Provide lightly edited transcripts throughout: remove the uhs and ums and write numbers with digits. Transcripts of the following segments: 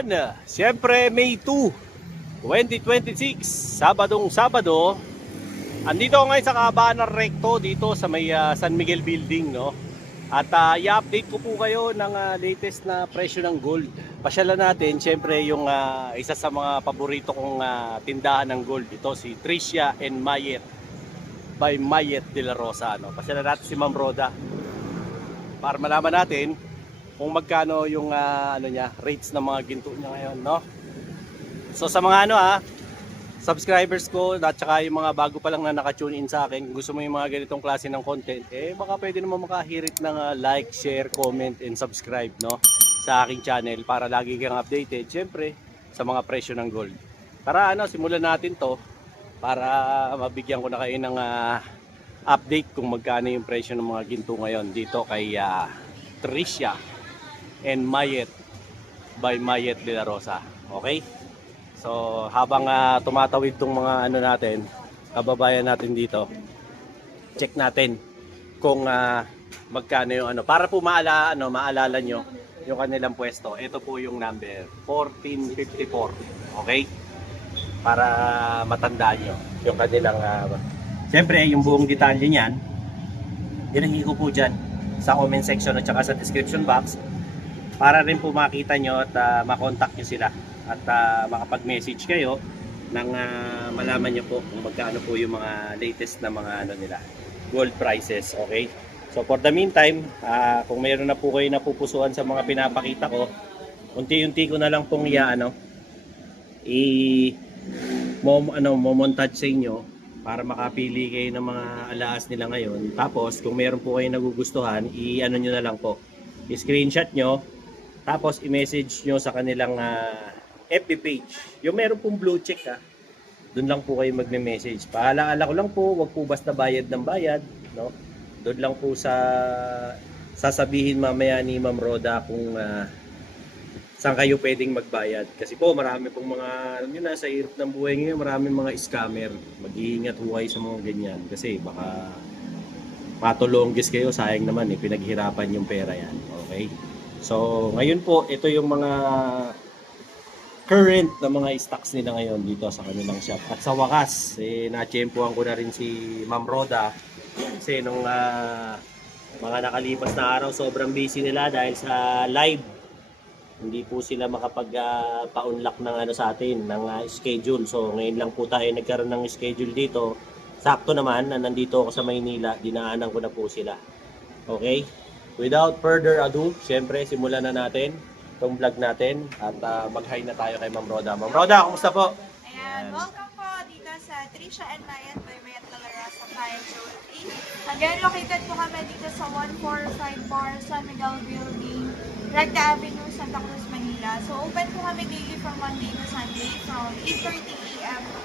Ayan, siyempre May 2, 2026, Sabado. Andito ako ngayon sa Kabanan Recto dito sa may San Miguel Building, no? At i-update ko po kayo ng latest na presyo ng gold. Pasyalan natin, siyempre yung isa sa mga paborito kong tindahan ng gold. Ito si Tricia and Mayet by Mayet de la Rosa, no? Pasyalan natin si Ma'am Roda para malaman natin kung magkano yung rates ng mga ginto niya ngayon, no? So sa mga subscribers ko at saka yung mga bago pa lang na naka-tune in sa akin, kung gusto mo yung mga ganitong klase ng content, baka pwede naman makahirit ng like, share, comment, and subscribe, no? Sa aking channel para lagi kang updated, syempre, sa mga presyo ng gold. Tara, simulan natin to para mabigyan ko na kayo ng update kung magkano yung presyo ng mga ginto ngayon dito kay Tricia and Mayet by Mayet de la Rosa. Okay? So habang tumatawid tong mga natin, kababayan natin dito, check natin kung magkano yung para po maalala nyo yung kanilang pwesto. Ito po yung number 1454. Okay? Para matandaan nyo yung kanilang siyempre yung buong detalye niyan dinagay ko po dyan sa comment section at saka sa description box para rin po makita nyo at makontak nyo sila at makapag-message kayo nang malaman nyo po kung magkano po yung mga latest na mga nila gold prices. Okay, so for the meantime, kung mayroon na po kayo napupusuan sa mga pinapakita ko, unti-unti ko na lang pong montage sa inyo para makapili kayo ng mga alaas nila ngayon. Tapos kung mayroon po kayo nagugustuhan, nyo na lang po, i-screenshot nyo, tapos i-message nyo sa kanilang FB page. Yung meron pong blue check doon lang po kayo magme-message. Paalaala ko lang po, wag po basta bayad ng bayad, no? Doon lang po sa sasabihin mamaya ni Ma'am Roda kung saan kayo pwedeng magbayad. Kasi po marami pong mga, sa hirap ng buhay ngayon, maraming mga scammer. Mag-iingat po kayo sa mga ganyan. Kasi baka matulonggis kayo, sayang naman pinaghirapan yung pera yan. Okay? So ngayon po, ito yung mga current na mga stocks nila ngayon dito sa kanilang shop. At sa wakas, na-tsempuhan ko na rin si Ma'am Roda. Kasi nung mga nakalipas na araw, sobrang busy nila dahil sa live. Hindi po sila makapag-pa-unlock ng sa atin, ng schedule. So ngayon lang po tayo nagkaroon ng schedule dito. Sakto naman na nandito ako sa Maynila, dinaanan ko na po sila. Okay? Without further ado, syempre simulan na natin itong vlog natin at mag-hi na tayo kay Ma'am Roda. Ma'am Roda, kumusta po? Ayan, welcome po dito sa Tricia and Mayet by Mayet de la Rosa Fire Jewelry. Again, located po kami dito sa 1454 San Miguel Building, Recta Avenue, Santa Cruz, Manila. So open po kami daily from Monday to Sunday from 8:30 AM to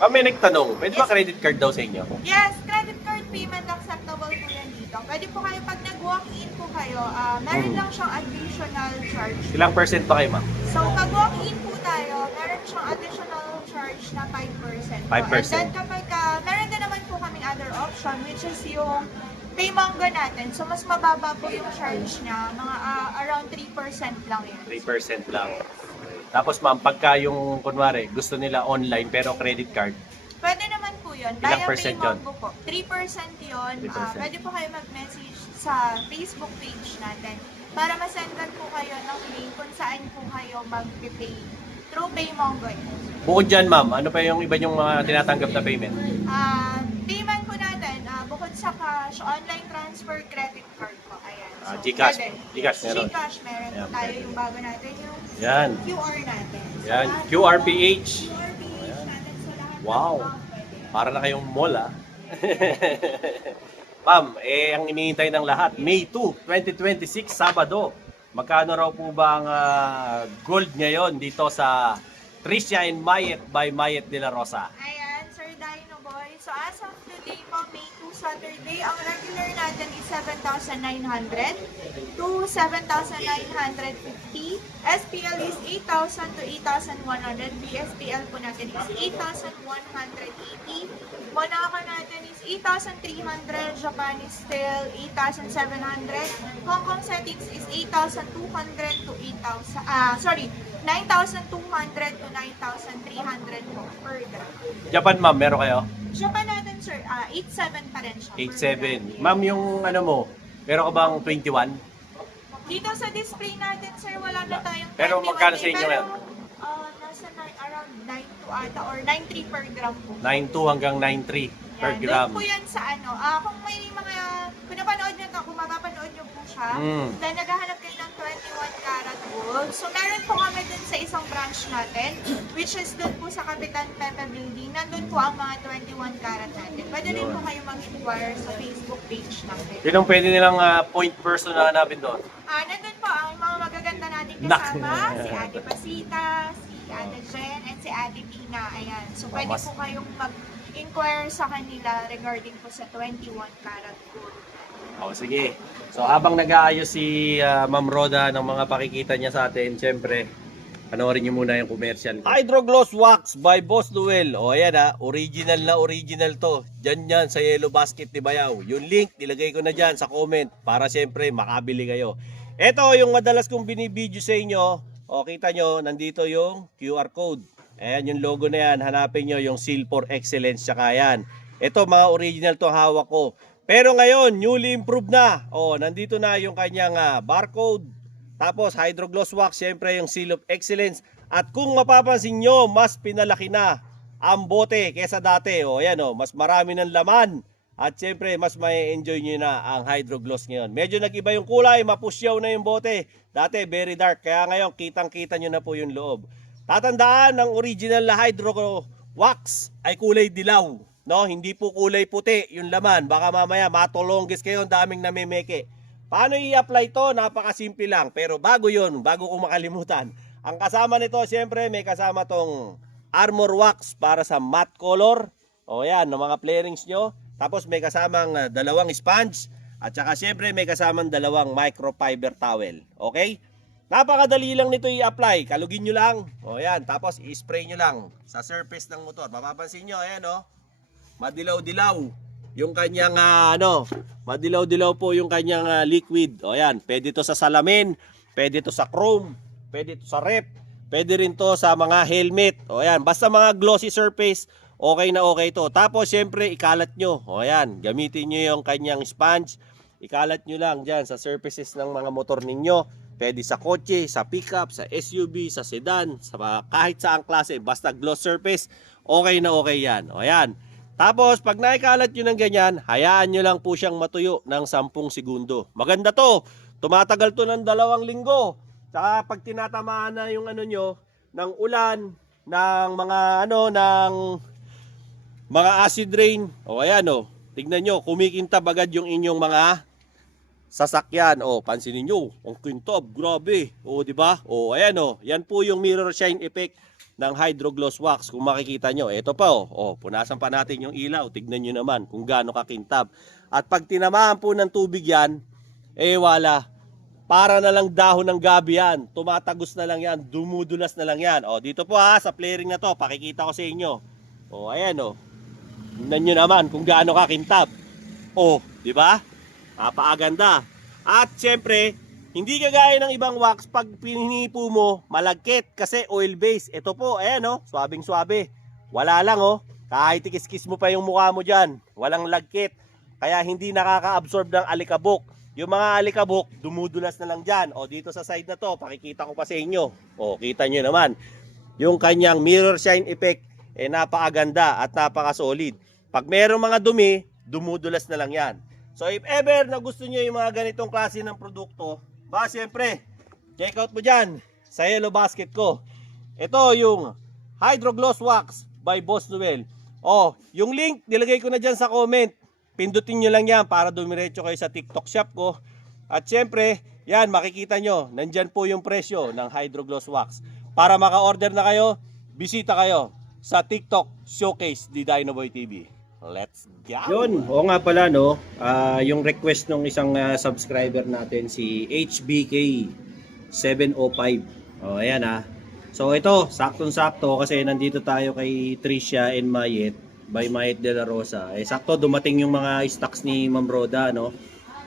5:30. May nagtanong, pwede ba credit card daw sa inyo? Yes, credit card payment acceptable po yan dito. Pwede po kayo pag nag-walk-in po kayo, meron lang siyang additional charge. Ilang percent pa kayo, ma'am? So pag walk-in po tayo, meron siyang additional charge na 5%. 5%. And then kapag meron din naman po kaming other option which is yung Paymongo natin. So mas mababa po yung charge niya, mga around 3% lang yun. 3% lang. Tapos ma'am, pagka yung kunwari gusto nila online pero credit card, Pwede naman po yun. ilang Via percent yun? Paymongo po. 3% yun. 3%. Pwede po kayo mag-message sa Facebook page natin para masendan po kayo ng link kung saan po kayo mag-pay through Paymongo yun. Bukod dyan ma'am, ano pa yung iba yung mga tinatanggap na payment? Payment po natin, bukod sa cash, online transfer, credit card po. Ayan. So, Gcash. pwede. Gcash meron. Gcash meron. Ayan, Tayo pwede. yung bago natin, yung Yan. QR natin. So, Yan, lahat- QRPH. QRPH natin sa lahat Wow. ng bank pwede. Para na kayong mall Ma'am, ang iniintay ng lahat, May 2, 2026, Sabado. Magkano raw po ba ang gold ngayon dito sa Tricia and Mayet by Mayet de la Rosa? Ayan, Sir Dino Boy. So as of today po, May 2 Saturday, ang regular natin is 7,900 to 7,950. SPL is 8,000 to 8,100. BSPL po natin is 8,180. Monaco natin is 8,300. Japan is still 8,700. Hong Kong settings is 8,200 to 8,000. 9,200 to 9,300 po per gram. Japan ma'am, meron kayo? Japan natin sir, 8,700 pa rin siya. per 8.7. gram. Ma'am, yung ano mo, meron ka bang 21? Dito sa display natin sir, wala na tayong 21. Pero magkano sa inyo ngayon? Nasa around 9,2 ata or 9,3 per gram po. 9.2 hanggang 9.3 per Yan, gram. doon po yan sa ano. Kung may mga, kung napanood nyo to, kung mapapanood nyo po siya, dahil naghahanap kayo ng 21 karat gold. So, meron po kami dun sa isang branch natin, which is dun po sa Kapitan Pepe Building. Nandun po ang mga 21 karat natin. Pwede rin po kayo mag-inquire sa Facebook page natin. Yun ang pwede nilang point person na hanapin doon. Nandun po ang mga magaganda natin Nak. kasama, si Ate Pasita, si Ate Jen, and si Ate Pina. Ayan. So, pwede Mas- po kayong mag-inquire sa kanila regarding po sa 21 karat gold. Sige. So habang nag-aayos si Ma'am Roda ng mga pakikita niya sa atin, syempre, panoorin niyo muna yung commercial. Hydrogloss Wax by Boss Noel. O ayan original na original to. Diyan yan sa Yellow Basket ni Bayaw. Yung link, nilagay ko na dyan sa comment para syempre makabili kayo. Ito yung madalas kong binibideo sa inyo. O kita nyo, nandito yung QR code. Ayan yung logo na yan. Hanapin nyo yung Seal for Excellence. Tsaka yan. Ito mga original to hawak ko. Pero ngayon, newly improved na. Nandito na yung kanyang barcode. Tapos hydrogloss wax, syempre yung Seal of Excellence. At kung mapapansin nyo, mas pinalaki na ang bote kesa dati. Ayan mas marami ng laman. At syempre, mas may enjoy nyo na ang hydrogloss ngayon. Medyo nag-iba yung kulay, mapusyaw na yung bote. Dati, very dark. Kaya ngayon, kitang-kita nyo na po yung loob. Tatandaan, ng original na hydro wax ay kulay dilaw. No, hindi po kulay puti yung laman. Baka mamaya matulonggis kayo, daming namimeke. Paano i-apply to? Napakasimple lang. Pero bago yun, bago ko makalimutan. Ang kasama nito, siyempre, may kasama tong armor wax para sa matte color. Yan, ng mga flarings nyo. Tapos may kasamang dalawang sponge. At saka siyempre, may kasamang dalawang microfiber towel. Okay? Napakadali lang nito i-apply. Kalugin nyo lang. Yan, tapos i-spray nyo lang sa surface ng motor. Mapapansin nyo, ayan madilaw-dilaw yung kanyang madilaw-dilaw po yung kanyang liquid. Yan, pwede to sa salamin, pwede to sa chrome, pwede to sa rep, pwede rin to sa mga helmet. Yan, basta mga glossy surface, okay na okay to. Tapos syempre ikalat nyo. Yan, gamitin nyo yung kanyang sponge. Ikalat nyo lang dyan sa surfaces ng mga motor ninyo. Pwede sa kotse, sa pickup, sa SUV, sa sedan, sa kahit saang klase, basta gloss surface, okay na okay yan. Yan. Tapos, pag naikalat nyo ng ganyan, hayaan nyo lang po siyang matuyo ng 10 segundo. Maganda to. Tumatagal to ng 2 linggo. Saka pag tinatamaan na yung nyo, ng ulan, ng mga acid rain, ayan tignan nyo, kumikintab agad yung inyong mga sasakyan. Pansinin nyo, ang kintab, grabe. Di ba? Ayan yan po yung mirror shine effect ng hydrogloss wax. Kung makikita nyo, ito pa punasan pa natin yung ilaw. Tignan nyo naman kung gaano kakintab. At pag tinamaan po ng tubig yan, wala. Para na lang dahon ng gabi yan. Tumatagos na lang yan, dumudulas na lang yan. Dito po sa flaring na to, pakikita ko sa inyo. Ayan tignan nyo naman kung gaano kakintab. Di ba? Napakaganda. At syempre, hindi kagaya ng ibang wax, pag pinipo mo, malagkit kasi oil base. Ito po, ayan swabing swabe. Wala lang kahit ikis-kis mo pa yung mukha mo dyan, walang lagkit. Kaya hindi nakaka-absorb ng alikabok. Yung mga alikabok, dumudulas na lang dyan. Dito sa side na to, pakikita ko pa sa inyo. Kita nyo naman. Yung kanyang mirror shine effect, napakaganda at napaka-solid. Pag merong mga dumi, dumudulas na lang yan. So if ever na gusto nyo yung mga ganitong klase ng produkto, siyempre, check out mo dyan sa Yellow Basket ko. Ito yung Hydrogloss Wax by Boss Noel. Yung link, nilagay ko na dyan sa comment. Pindutin nyo lang yan para dumiretso kayo sa TikTok shop ko. At siyempre, yan, makikita nyo, nandyan po yung presyo ng Hydrogloss Wax. Para maka-order na kayo, bisita kayo sa TikTok Showcase ni Dinoboy TV. Let's go! Yun, nga pala yung request ng isang subscriber natin, si HBK705. Ayan So ito, saktong-sakto kasi nandito tayo kay Tricia and Mayet by Mayet de la Rosa. Sakto dumating yung mga stocks ni Ma'am Roda,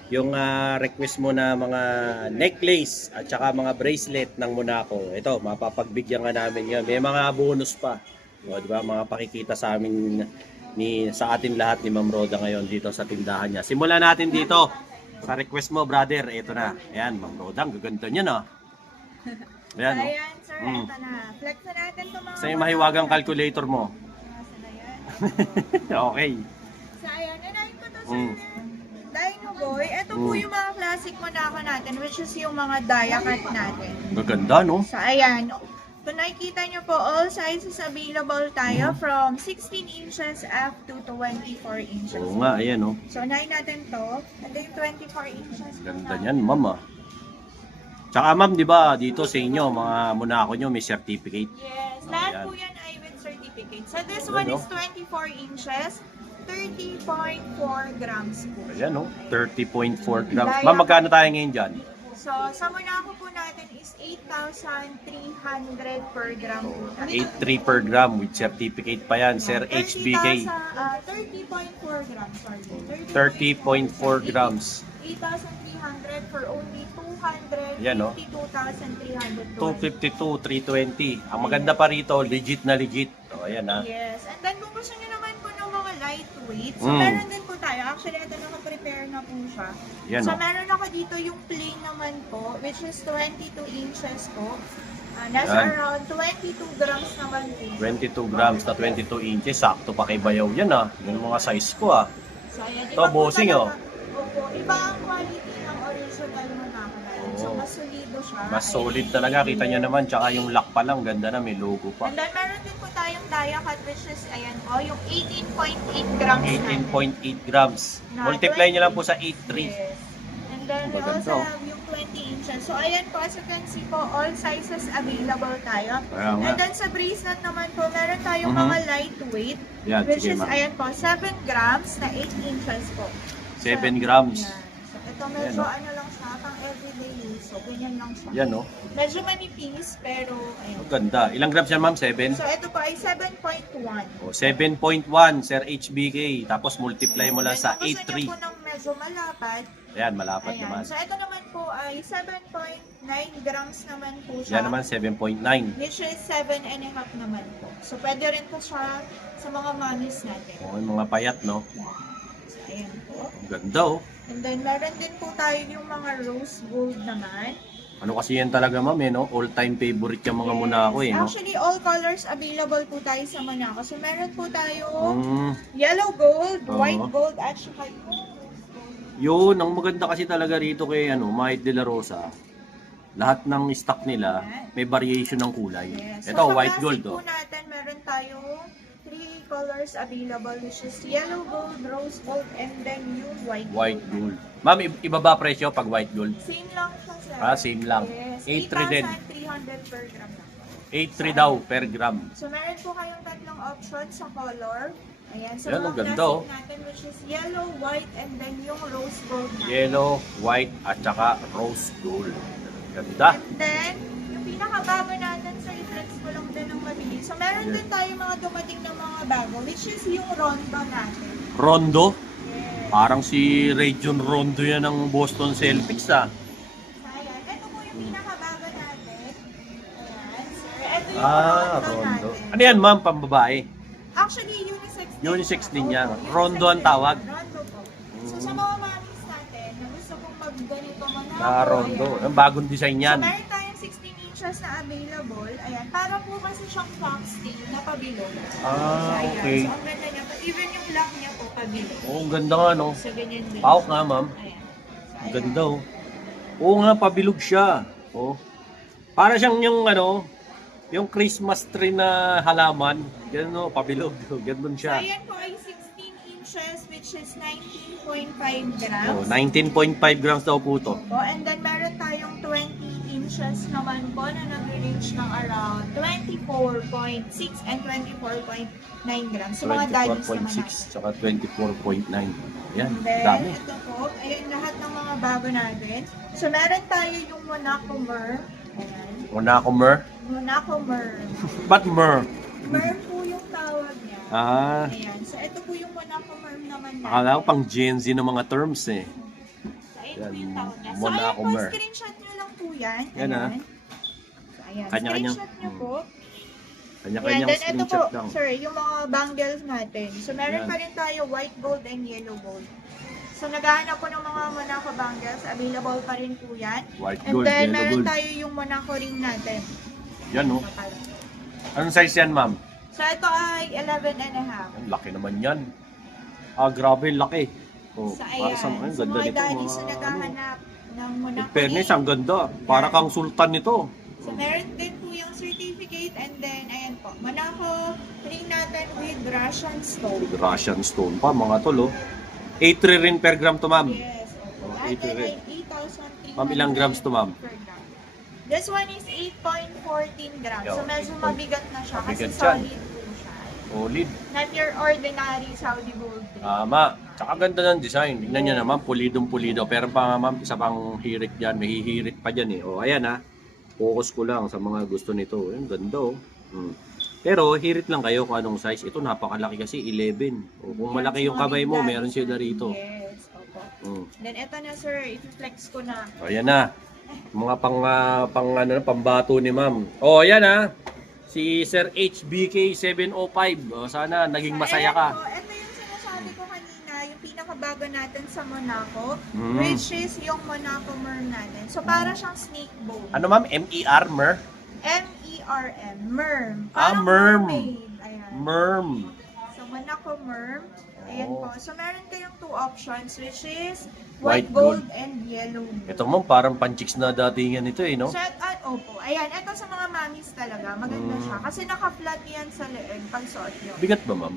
yung request mo na mga necklace at saka mga bracelet ng Monaco. Ito, mapapagbigyan ka namin yan. May mga bonus pa. O, di ba? Mga pakikita sa amin sa atin lahat ni Ma'am Roda ngayon dito sa tindahan niya. Simulan natin dito sa request mo, brother. Ito na. Ayan, Ma'am Roda. Ang gaganda niya, no? Ayan, no? Ayan, sir, ito na. Flex na natin itong mga... Sa yung mahiwagang calculator mo. Nasa na yan. Okay. So, ayan, nanayin ko to, sir. Mm. Dino Boy. Ito po yung mga classic Monaco natin, which is yung mga dia cut natin. Gaganda, no? So, ayan. Kung nakikita nyo po, all sizes available tayo from 16 inches up to 24 inches. Oo nga, ayan, no? So, unahin natin to. And then 24 inches. Ganda niyan, ma'am, ah. Tsaka, ma'am, di ba, dito sa inyo, mga Monaco nyo, may certificate. Yes, Oh, lahat yan. po yan ay with certificate. So, this Ayan, one no? is 24 inches, 30.4 grams po. Ayan, no? 30.4 grams. Ma'am, magkano tayo ngayon dyan? So, sa Monaco po natin is 8,300 per gram po. 8.3 per gram with certificate pa yan, Sir HBK. 30.4 grams, sorry. 30.4 grams. 8,300 for only Yan, no? 252,300. 252, 320. Ang maganda pa rito, legit na legit. O, ayan, ha? Yes. And then kung gusto nyo naman po ng mga lightweight, so Mm. meron din po tayo. Actually, ito naka-prepare na po siya. Yan, So no? meron ako dito yung plain naman po, which is 22 inches po. Nasa Yan. around 22 grams naman po. 22 grams na 22 inches. Sakto pa kay Bayaw yan, ha? Yun ang mga size ko, ha? So, ayan. Ito, bossing, oh. Opo, iba ang quality ng original Monaco natin. So, Oo. mas solido siya. Mas Ayan. solid talaga. Kita nyo naman. Tsaka yung lock pa lang. Ganda na. May logo pa. And then, meron din po tayong dia cut, which is, ayan po, yung 18.8 grams natin. 18.8 grams. Na Multiply nyo lang po 20. sa 8.3. Yes. And then, we Maganda, also oh. have yung 20 inches. So, ayan po, as you can see po, all sizes available tayo. Kaya nga. And then, sa bracelet naman po, meron tayong Mhm. mga lightweight, Yan, which sige, is, ma'am. ayan po, 7 grams na 8 inches po. 7 grams. Yan. So, ito medyo Ayan, oh. ano lang siya, pang everyday use. So, ganyan lang siya. Yan, no? Medyo manipis, pero, ayun. Ang ganda. Ilang grams yan, ma'am? 7? So, ito po ay 7.1. O, 7.1, Sir HBK. Tapos multiply mo lang sa Then, kung gusto 8.3. nyo po ng medyo malapad, Ayan, malapad ayan. naman. So, ito naman po ay 7.9 grams naman po siya. Yan naman, 7.9. Which is 7.5 naman po. So, pwede rin po siya sa mga mommies natin. O, yung mga payat, no? So, ayan po. Ang ganda, oh. And then, meron din po tayo yung mga rose gold naman. Ano kasi yan talaga, ma'am, eh, no? All-time favorite yung mga Monaco, eh, no? Actually, all colors available po tayo sa Monaco. So, meron po tayo Mm, yellow gold, Oo. white gold, at saka yung rose gold. yun, ang maganda kasi talaga rito kay, ano, Mahit de la Rosa. Lahat ng stock nila, may variation ng kulay. Yes. Ito, sa white classic gold, po oh. natin, meron tayong 3 colors available, which is yellow gold, rose gold, and then yung white White gold. Ma'am, iba ba presyo pag white gold? Same lang siya, sir. Ah, same lang. Yes. 8.3 din. 8,300 per gram lang. 8.3 daw per gram. So, meron po kayong tatlong options sa color. Ayan, so Yan, mga ang ganda, classic oh. natin, which is yellow, white, and then yung rose gold natin. Yellow, white, at saka rose gold. Ganda. And then, yung pinakabago natin, sa i-flex ko lang din ng mabilis. So, meron din tayo mga dumating ng mga bago, which is yung rondo natin. Rondo. Yes. Parang si Region Rondo yan ng Boston Celtics, ah. So, ayan. Ito po yung pinakabago natin. Ayan, sir. Ito yung Ah, rondo Rondo. natin. Ano yan, ma'am, pambabae? Actually, unisex din. Unisex din Opo, yan. unisex Rondo ang din. tawag. Rondo po. So, sa mga mommies natin, na gusto kong mag-ganito Monaco, Ah, Rondo. ayan. Ang bagong design yan. So, meron tayong 16 inches na available. Ayan, para po kasi siyang fox tail na pabilog. Ah, So, ayan. okay. So, ang ganda niya. Even yung lock niya po pabilog. Oh, ang ganda nga, no? So, ganyan din. Pawak nga, ma'am. Ayan. So, Ang ganda, oh. Oo nga, pabilog siya. Oh. Para siyang yung, ano, yung Christmas tree na halaman. Ganun, oh, pabilog. Ganun So, siya. ayan po ay 16 inches, which is 19.5 grams. Oh, 19.5 grams daw po to. Po. And then, meron tayong 20 inches naman po na nag-range ng around 24.6 and 24.9 grams. So, mga daddies naman natin. 24.6 saka 24.9. Yan, And then, dami. ito po, ayan lahat ng mga bago natin. So, meron tayo yung Monaco Mer. Ayan. Monaco Mer. Monaco Mer. Ba't Mer? Mer po yung tawag niya. Ah, Ayan. So, ito po yung Monaco Mer naman natin. akala ko pang Gen Z ng mga terms eh. So, Yan, yung taon niya. So, Monaco ayan po, Mer. screenshot nyo lang po yan. Yan, ah. So, ayan, Kanya-kanya. screenshot nyo po. Yan, Kanya-kanyang then ito po, screenshot lang. sir, yung mga bangles natin. So, meron Yan. pa rin tayo white gold and yellow gold. So, naghahanap po ng mga Monaco bangles. Available pa rin po yan. White And gold, then, yellow meron gold. tayo yung Monaco ring natin. Yan, oh. Anong size yan, ma'am? So, ito ay 11 and a half. Ang laki naman yan. Grabe, laki. Oh, So, para ayan. sa mga, So, ganda mga nito. daddies Mga, na naghahanap ng in Monaco fairness, ring. ang ganda. Para kang sultan nito. So, meron din po yung certificate and then, ayan po, Monaco ring natin with Russian stone. With Russian stone pa, mga tol, oh. 8 rin per gram to, ma'am. Yes, opo. Oh, Natin 8 rin. ay 8,300 Ma'am, ilang grams to, ma'am? per gram. This one is 8.14 grams. So, Yeah, medyo 8. mabigat na siya kasi Mabigat yan. solid po siya. Solid. Not your ordinary Saudi gold ring. Tama. Tsaka ganda ng design. Tignan nyo naman, pulidong pulido. Pero pa ma'am, isa pang hirit dyan. May hihirit pa dyan eh. O, ayan ha. Focus ko lang sa mga gusto nito. Ayan, ganda oh. Pero hirit lang kayo kung anong size. Ito napakalaki kasi 11. O, kung malaki yung kamay mo, meron sila rito. Yes, opo. Then, eto na sir, i-flex ko na. O, ayan na. Mga pambato ni ma'am. O, ayan ha. Si Sir HBK 705. O, sana naging masaya ka. So, ito yung sinasabi ko kanina, yung pinakabago natin sa Monaco, Mm. which is yung Monaco Mer natin. So, para siyang snake bone. Ano ma'am? MER, mer? M-E-R-M, Merm. Ah, Parang merm. mermaid. Ayan. Merm. So, Monaco Merm. Ayan Oh. po. So, meron kayong two options, which is White white gold, and yellow gold. Ito ma'am, parang panchicks na datingan ito eh, no? So, opo. Ayan, ito sa mga mamis talaga. Maganda siya. Kasi naka-flat yan sa leeg pag suot nyo. Bigat ba ma'am?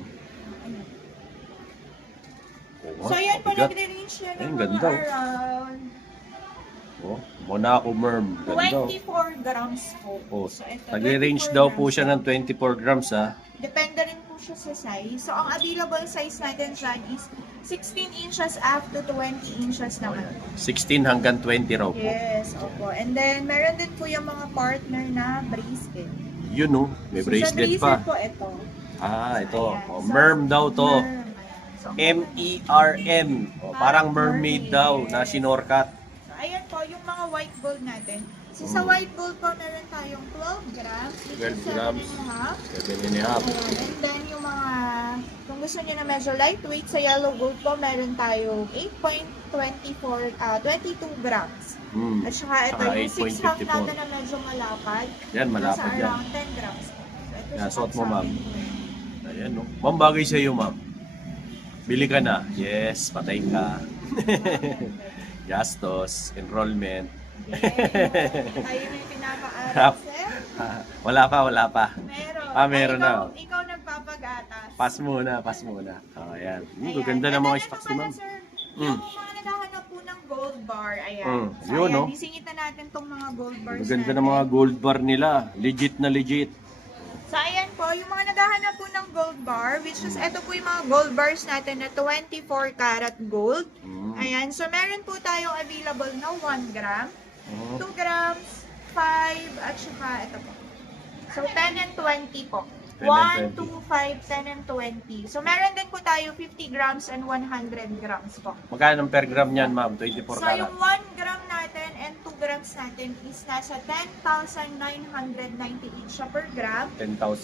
Ayan. Oo, So, ayan po, mabigat. nagre-range yan Ayun, ng ganda, mga oh. around Oh, Monaco Merm. Ganda. 24 grams po. Oh, So, ito, nagre-range 24 daw po grams siya ng 24 grams ha. Depende rin po siya sa size. So, ang available size natin dyan is 16 inches up to 20 inches naman. 16 hanggang 20 raw po. Yes, opo. And then, meron din po yung mga partner na bracelet. Yun no, may So, sa bracelet pa. po, ito. Ito. Ayan. Oh, So, Merm daw to. Merm. Ayan. So, MERM. Oh, parang mermaid daw na sinorkat. So, ayan po, yung mga white gold natin. So, sa white gold po, meron tayong 12 grams, which 12 is grams. 7 and a half. 7 and a half. Ayan. And then, yung mga, kung gusto niyo na medyo lightweight, sa yellow gold po, meron tayong 22 grams. At saka ito, Saka yung 6 half 8.54. natin na medyo malapad. Yan, malapad Nasa yan. around 10 grams po. So, ito Yan, siya suot mo, sa ma'am. akin. Ayan no. Ma'am, bagay sa iyo ma'am. Bili ka na. Yes, patay ka. Gastos, enrollment. Yes. Tayo na yung pinapaaral, sir. Wala pa. Meron. Meron na. Ikaw nagpapag-atas. Pass muna. Oh, ayan. Ayan. Ganda ng And mga then, stocks ito ni pala, ma'am. sir, yung mga naghahanap po ng gold bar, ayan. So, Yun, ayan, no? isingitan natin tong mga gold bars Maganda natin. ng mga gold bar nila. Legit na legit. So, ayan po, yung mga naghahanap po ng gold bar, which is, ito po yung mga gold bars natin na 24 karat gold. Ayan, so meron po tayong available na 1 gram, 2 grams, 5, at saka ito po. So, 10 and 20 po. 10 1, and 2, 5, 10, and 20. So, meron din po tayo 50 grams and 100 grams po. Magkano per gram niyan, ma'am? 24 So, karat. yung 1 gram natin and 2 grams natin is nasa 10,998 siya per gram.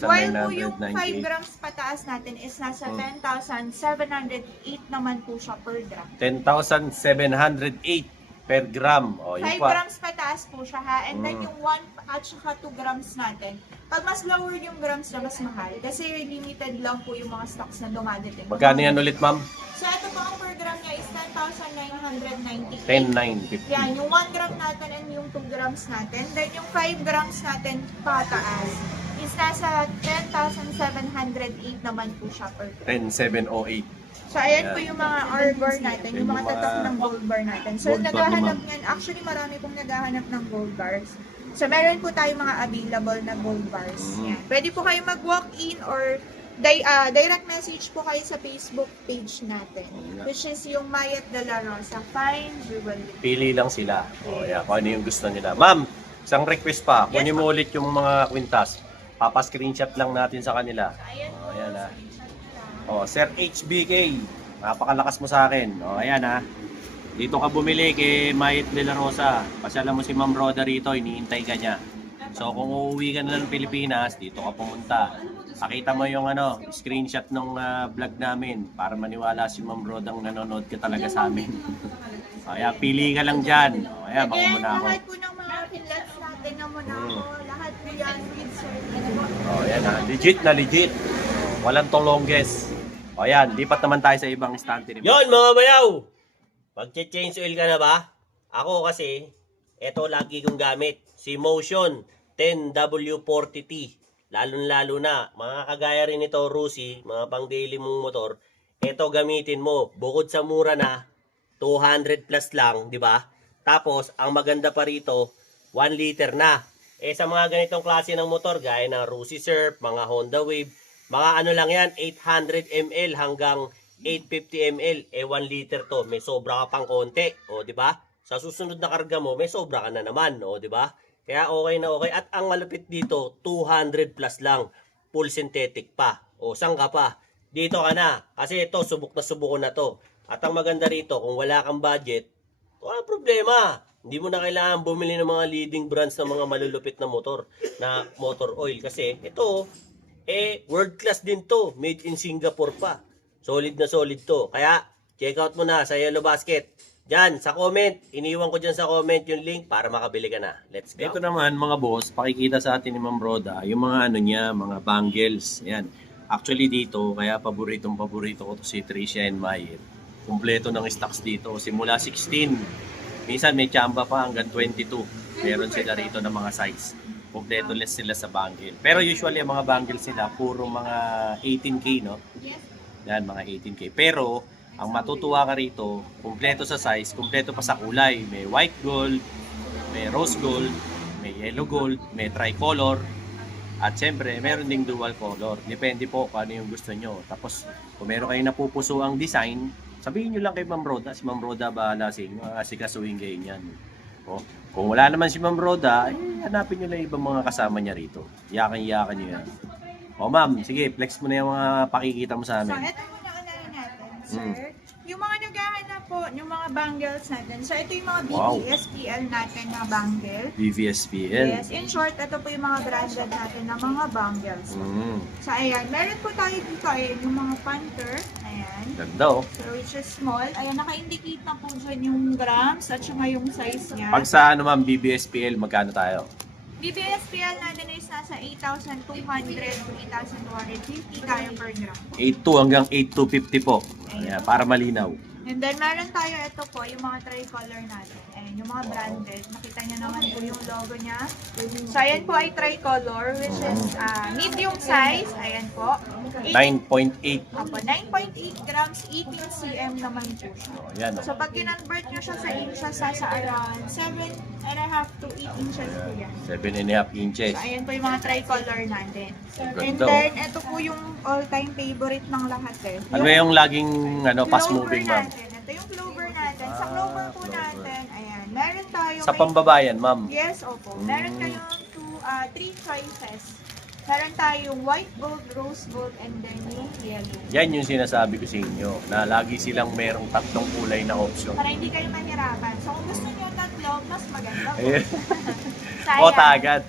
While po yung 5 10,998. grams pataas natin is nasa 10,708 naman po siya per gram. 10,708 per gram. O, 5 yun pa. grams pataas po siya ha. And then yung 1 at saka 2 grams natin, pag mas lower yung grams na mas mahal, kasi limited lang po yung mga stocks na dumadating. Magkano yan ulit, ma'am? So ito po ang per gram niya is 10,998. 10,950. Yan, yung 1 gram natin and yung 2 grams natin. Then yung 5 grams natin pataas is nasa 10,708 naman po siya per gram. 10,708. So, ayan Ayan. po yung mga R-bar natin, yung mga Yung mga tatak ng gold bar natin. So, gold bar naghahanap naman. ngayon, actually marami pong naghahanap ng gold bars. So, meron po tayo mga available na gold bars. Yan. Pwede po kayo mag-walk-in or direct message po kayo sa Facebook page natin, which is yung Mayat de la Rosa Fine Jewelry. Pili lang sila. O, yan, kung ano yung gusto nila. Ma'am, isang request pa. Kunin mo ulit yung mga kwintas. Papa-screenshot lang natin sa kanila. Ayan po, Ayan, ah. screenshot nyo lang. O, Sir HBK, napakalakas mo sa akin. O, ayan ha. Dito ka bumili kay Mayet de la Rosa. Pasyalan mo si Ma'am Roda rito, iniintay ka niya. So kung uuwi ka na ng Pilipinas, dito ka pumunta. Pakita mo yung screenshot ng vlog namin para maniwala si Ma'am Rodang nanonood ka talaga sa amin. Kaya pili ka lang dyan. Kaya baka Again, muna ako. lahat po ng mga pinlets natin na muna ako. Lahat po yan with survey. Yan ha. Legit na legit. Walang tolongges. Yan, lipat naman tayo sa ibang istante. Yon mga bayaw! Magche-change oil ka na ba? Ako kasi, eto lagi kong gamit. Si Motion 10W40T. Lalo na, mga kagaya rin ito, Rusi, mga pang daily mong motor. Eto gamitin mo. Bukod sa mura na, 200 plus lang, di ba? Tapos, ang maganda pa rito, 1 liter na. Sa mga ganitong klase ng motor, gaya ng Rusi Surf, mga Honda Wave, mga ano lang yan, 800 ml hanggang 850 ml. 1 liter to. May sobra ka pang konti. O, di ba? Sa susunod na karga mo, may sobra ka na naman. O, di ba? Kaya okay na okay. At ang malupit dito, 200 plus lang. Full synthetic pa. O, saan ka pa? Dito ka na. Kasi ito, subok ko na to. At ang maganda rito, kung wala kang budget, walang problema. Hindi mo na kailangan bumili ng mga leading brands ng mga malulupit na motor oil. Kasi ito, world class din to. Made in Singapore pa. Solid na solid to. Kaya, check out mo na sa Yellow Basket. Diyan, sa comment. Iniwan ko dyan sa comment yung link para makabili ka na. Let's go. Ito naman mga boss, pakikita sa atin ni Ma'am Roda, yung mga mga bangles. Yan. Actually dito, kaya paboritong paborito ko to si Tricia and Mayet. Kumpleto ng stocks dito. Simula 16. Minsan may chamba pa hanggang 22. Meron sila rito ng mga size. Kumpleto less sila sa bangle. Pero usually ang mga bangles nila, puro mga 18K, no? Yan, mga 18K. Pero, ang matutuwa ka rito, kumpleto sa size, kumpleto pa sa kulay. May white gold, may rose gold, may yellow gold, may tricolor. At syempre, meron ding dual color. Depende po kung ano yung gusto nyo. Tapos, kung meron kayong napupuso ang design, sabihin nyo lang kay Ma'am Roda. Si Ma'am Roda bahala sa inyo. Asikasuhin kayo yan. O, kung wala naman si Ma'am Roda, hanapin nyo lang ibang mga kasama niya rito. Yakan-yakan nyo yan. O ma'am, sige, flex mo na yung mga pakikita mo sa So, amin. ito muna unahin natin, sir. Yung mga naghahanap po, yung mga bangles natin. So, ito yung mga Wow. BVSPL natin na bangle. BVSPL. Yes, in short, ito po yung mga branded natin na mga bangles. So, ayan. Meron po tayo dito, ayan, yung mga Panther. Ayan. Ganda oh. So, which is small. Ayan, naka-indicate na po dyan yung grams at saka yung size niya. Pag sa ma'am, BVSPL, magkano tayo? BVSPL natin is nasa 8,200 to 8,250 tayo per gram. 8.2 hanggang 8.250 po. Ayan, para malinaw. And then, meron tayo ito po, yung mga tricolor natin. Ayan, yung mga branded. Makita nyo naman po yung logo niya. So, ayan po ay tricolor, which is medium size. Ayan po. 9.8. Apo, 9.8 grams, 18 cm naman po siya. Ayan oh. So, pag kinonvert nyo siya sa inches, sa around 7.5 to 8 inches po yan. 7.5 inches. So, ayan po yung mga tricolor natin. And Ganda, then, ito po yung all-time favorite ng lahat eh. Ano yung laging fast moving Clover ma'am? natin. Ito yung clover natin. Sa clover po Clover. natin, ayan, meron tayo Sa pambabayan ma'am. Yes, opo. Meron kayong 3 choices. Meron tayong white gold, rose gold, and then yung yellow. Yan yung sinasabi ko sa inyo, na lagi silang merong tatlong kulay na option. Para hindi kayo mahirapan. So, kung gusto nyo tatlo, mas maganda po. Ayan. Sayang. O tagad.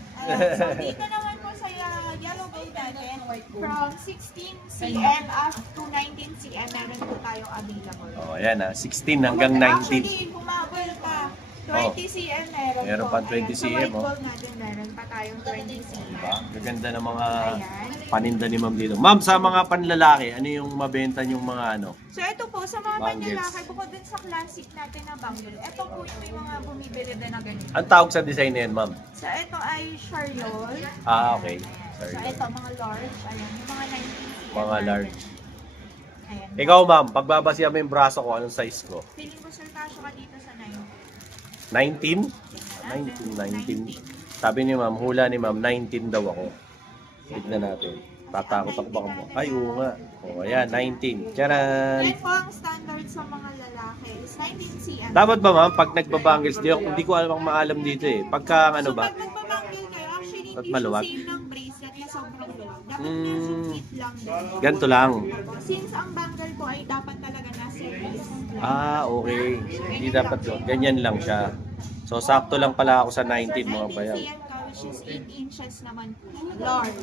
So, dito naman po sa yellow gold natin, from 16 cm up to 19 cm, meron po tayong available. O yan 16 hanggang 19. Actually, kumabol pa. 20 cm meron Meron po. pa 20 Ayan, sa cm, white oh. gold natin, meron pa tayong 20 cm. Diba? Gaganda ng mga Ayan. paninda ni ma'am dito. Ma'am, sa mga panlalaki, ano yung mabenta yung mga So ito po, sa mga Bangles. panlalaki, bukod dun sa classic natin na bangle, ito po yung may mga bumibili din na ganito. Ang tawag sa design na yan, ma'am? So ito ay Chariol. Okay. So ito, mga large. Ayan, yung mga 19 cm. Mga natin. large. Ayan. Ikaw, ma'am, pagbabasihan mo yung braso ko, anong size ko? Feeling ko sir, kasyo ka dito sa 9. 19? 19. Sabi ni ma'am, hula ni ma'am, 19 daw ako. Tignan natin. Tatakot ako baka mo. Ay, oo nga. O, ayan, 19. Tcharan! Yan po ang standard sa mga lalaki is 19 cm. Dapat ba ma'am, pag nagbabangles, hindi ko alam ang maalam dito eh. Pagka ano So ba? pag nagbabangle kayo, actually Ba't hindi maluwag? siya same ng bracelet na sobrang luwag. Dapat nasa Maliit lang din. Ganito lang. Since ang bangle po ay dapat talaga nasa wrist. Okay. Hindi dapat yun. Ganyan lang siya. So, sakto lang pala ako sa 19 mga 19 bayaw. cm ka, which is 8 inches naman po. Large.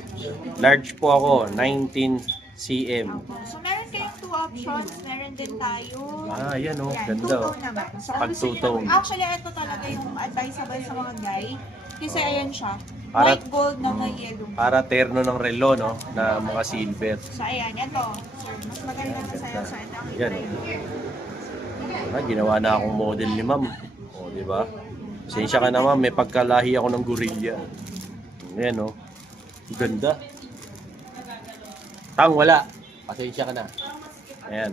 Large po ako, 19 cm. Opo. So, meron kayong two options. Meron din tayo. Yan o. Yan, Ganda. two-tone naman. So, Pag gusto niyo two-tone. naman- Actually, ito talaga yung advisable sa mga guy. Kasi ayan siya. Para- White gold na may yellow. Para terno ng relo, no? Na mga silver. So, ayan. Ito. Sir, mas maganda na sa'yo. So, ito ang Yan. try. Ginawa na akong model ni ma'am. O, di ba? Pasensya ka na ma'am, may pagkalahi ako ng gorilla. Ayan o. Ganda. Wala. Pasensya ka na. Ayan.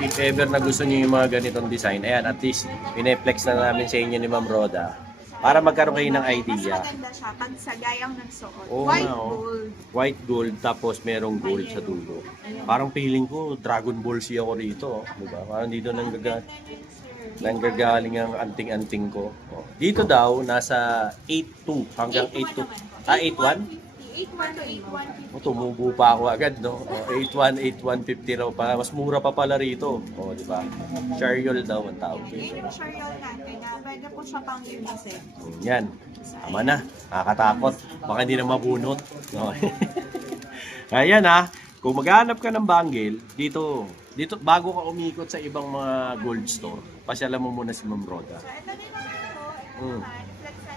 If ever na gusto niyo yung mga ganitong design, ayan, at least, pineplex na namin sa inyo ni Ma'am Roda para magkaroon kayo ng idea. Mas maganda siya pag sa gayang nagsuot. Oo White nga, oh. gold. White gold, tapos merong gold sa dulo. Parang feeling ko, Dragon Ball Z ako rito. Diba? Parang dito nanggagaling ang anting-anting ko. Oh. Dito daw, nasa 8.2 hanggang 8.2. 8.1? 8.1 to 8.150. Tumubo pa ako agad, no? 8.1, 8.150 raw pa. Mas mura pa pala rito. Di ba? Chariol daw ang tawag. Yun yung chariol natin na pwede po siya pang limited. Yan. Tama na. Nakakatakot. Baka hindi na mabunot. No? Ayan kung maghanap ka ng bangle, dito bago ka umikot sa ibang mga gold store, pasyalan mo muna si Ma'am Roda. So, ito din naman po.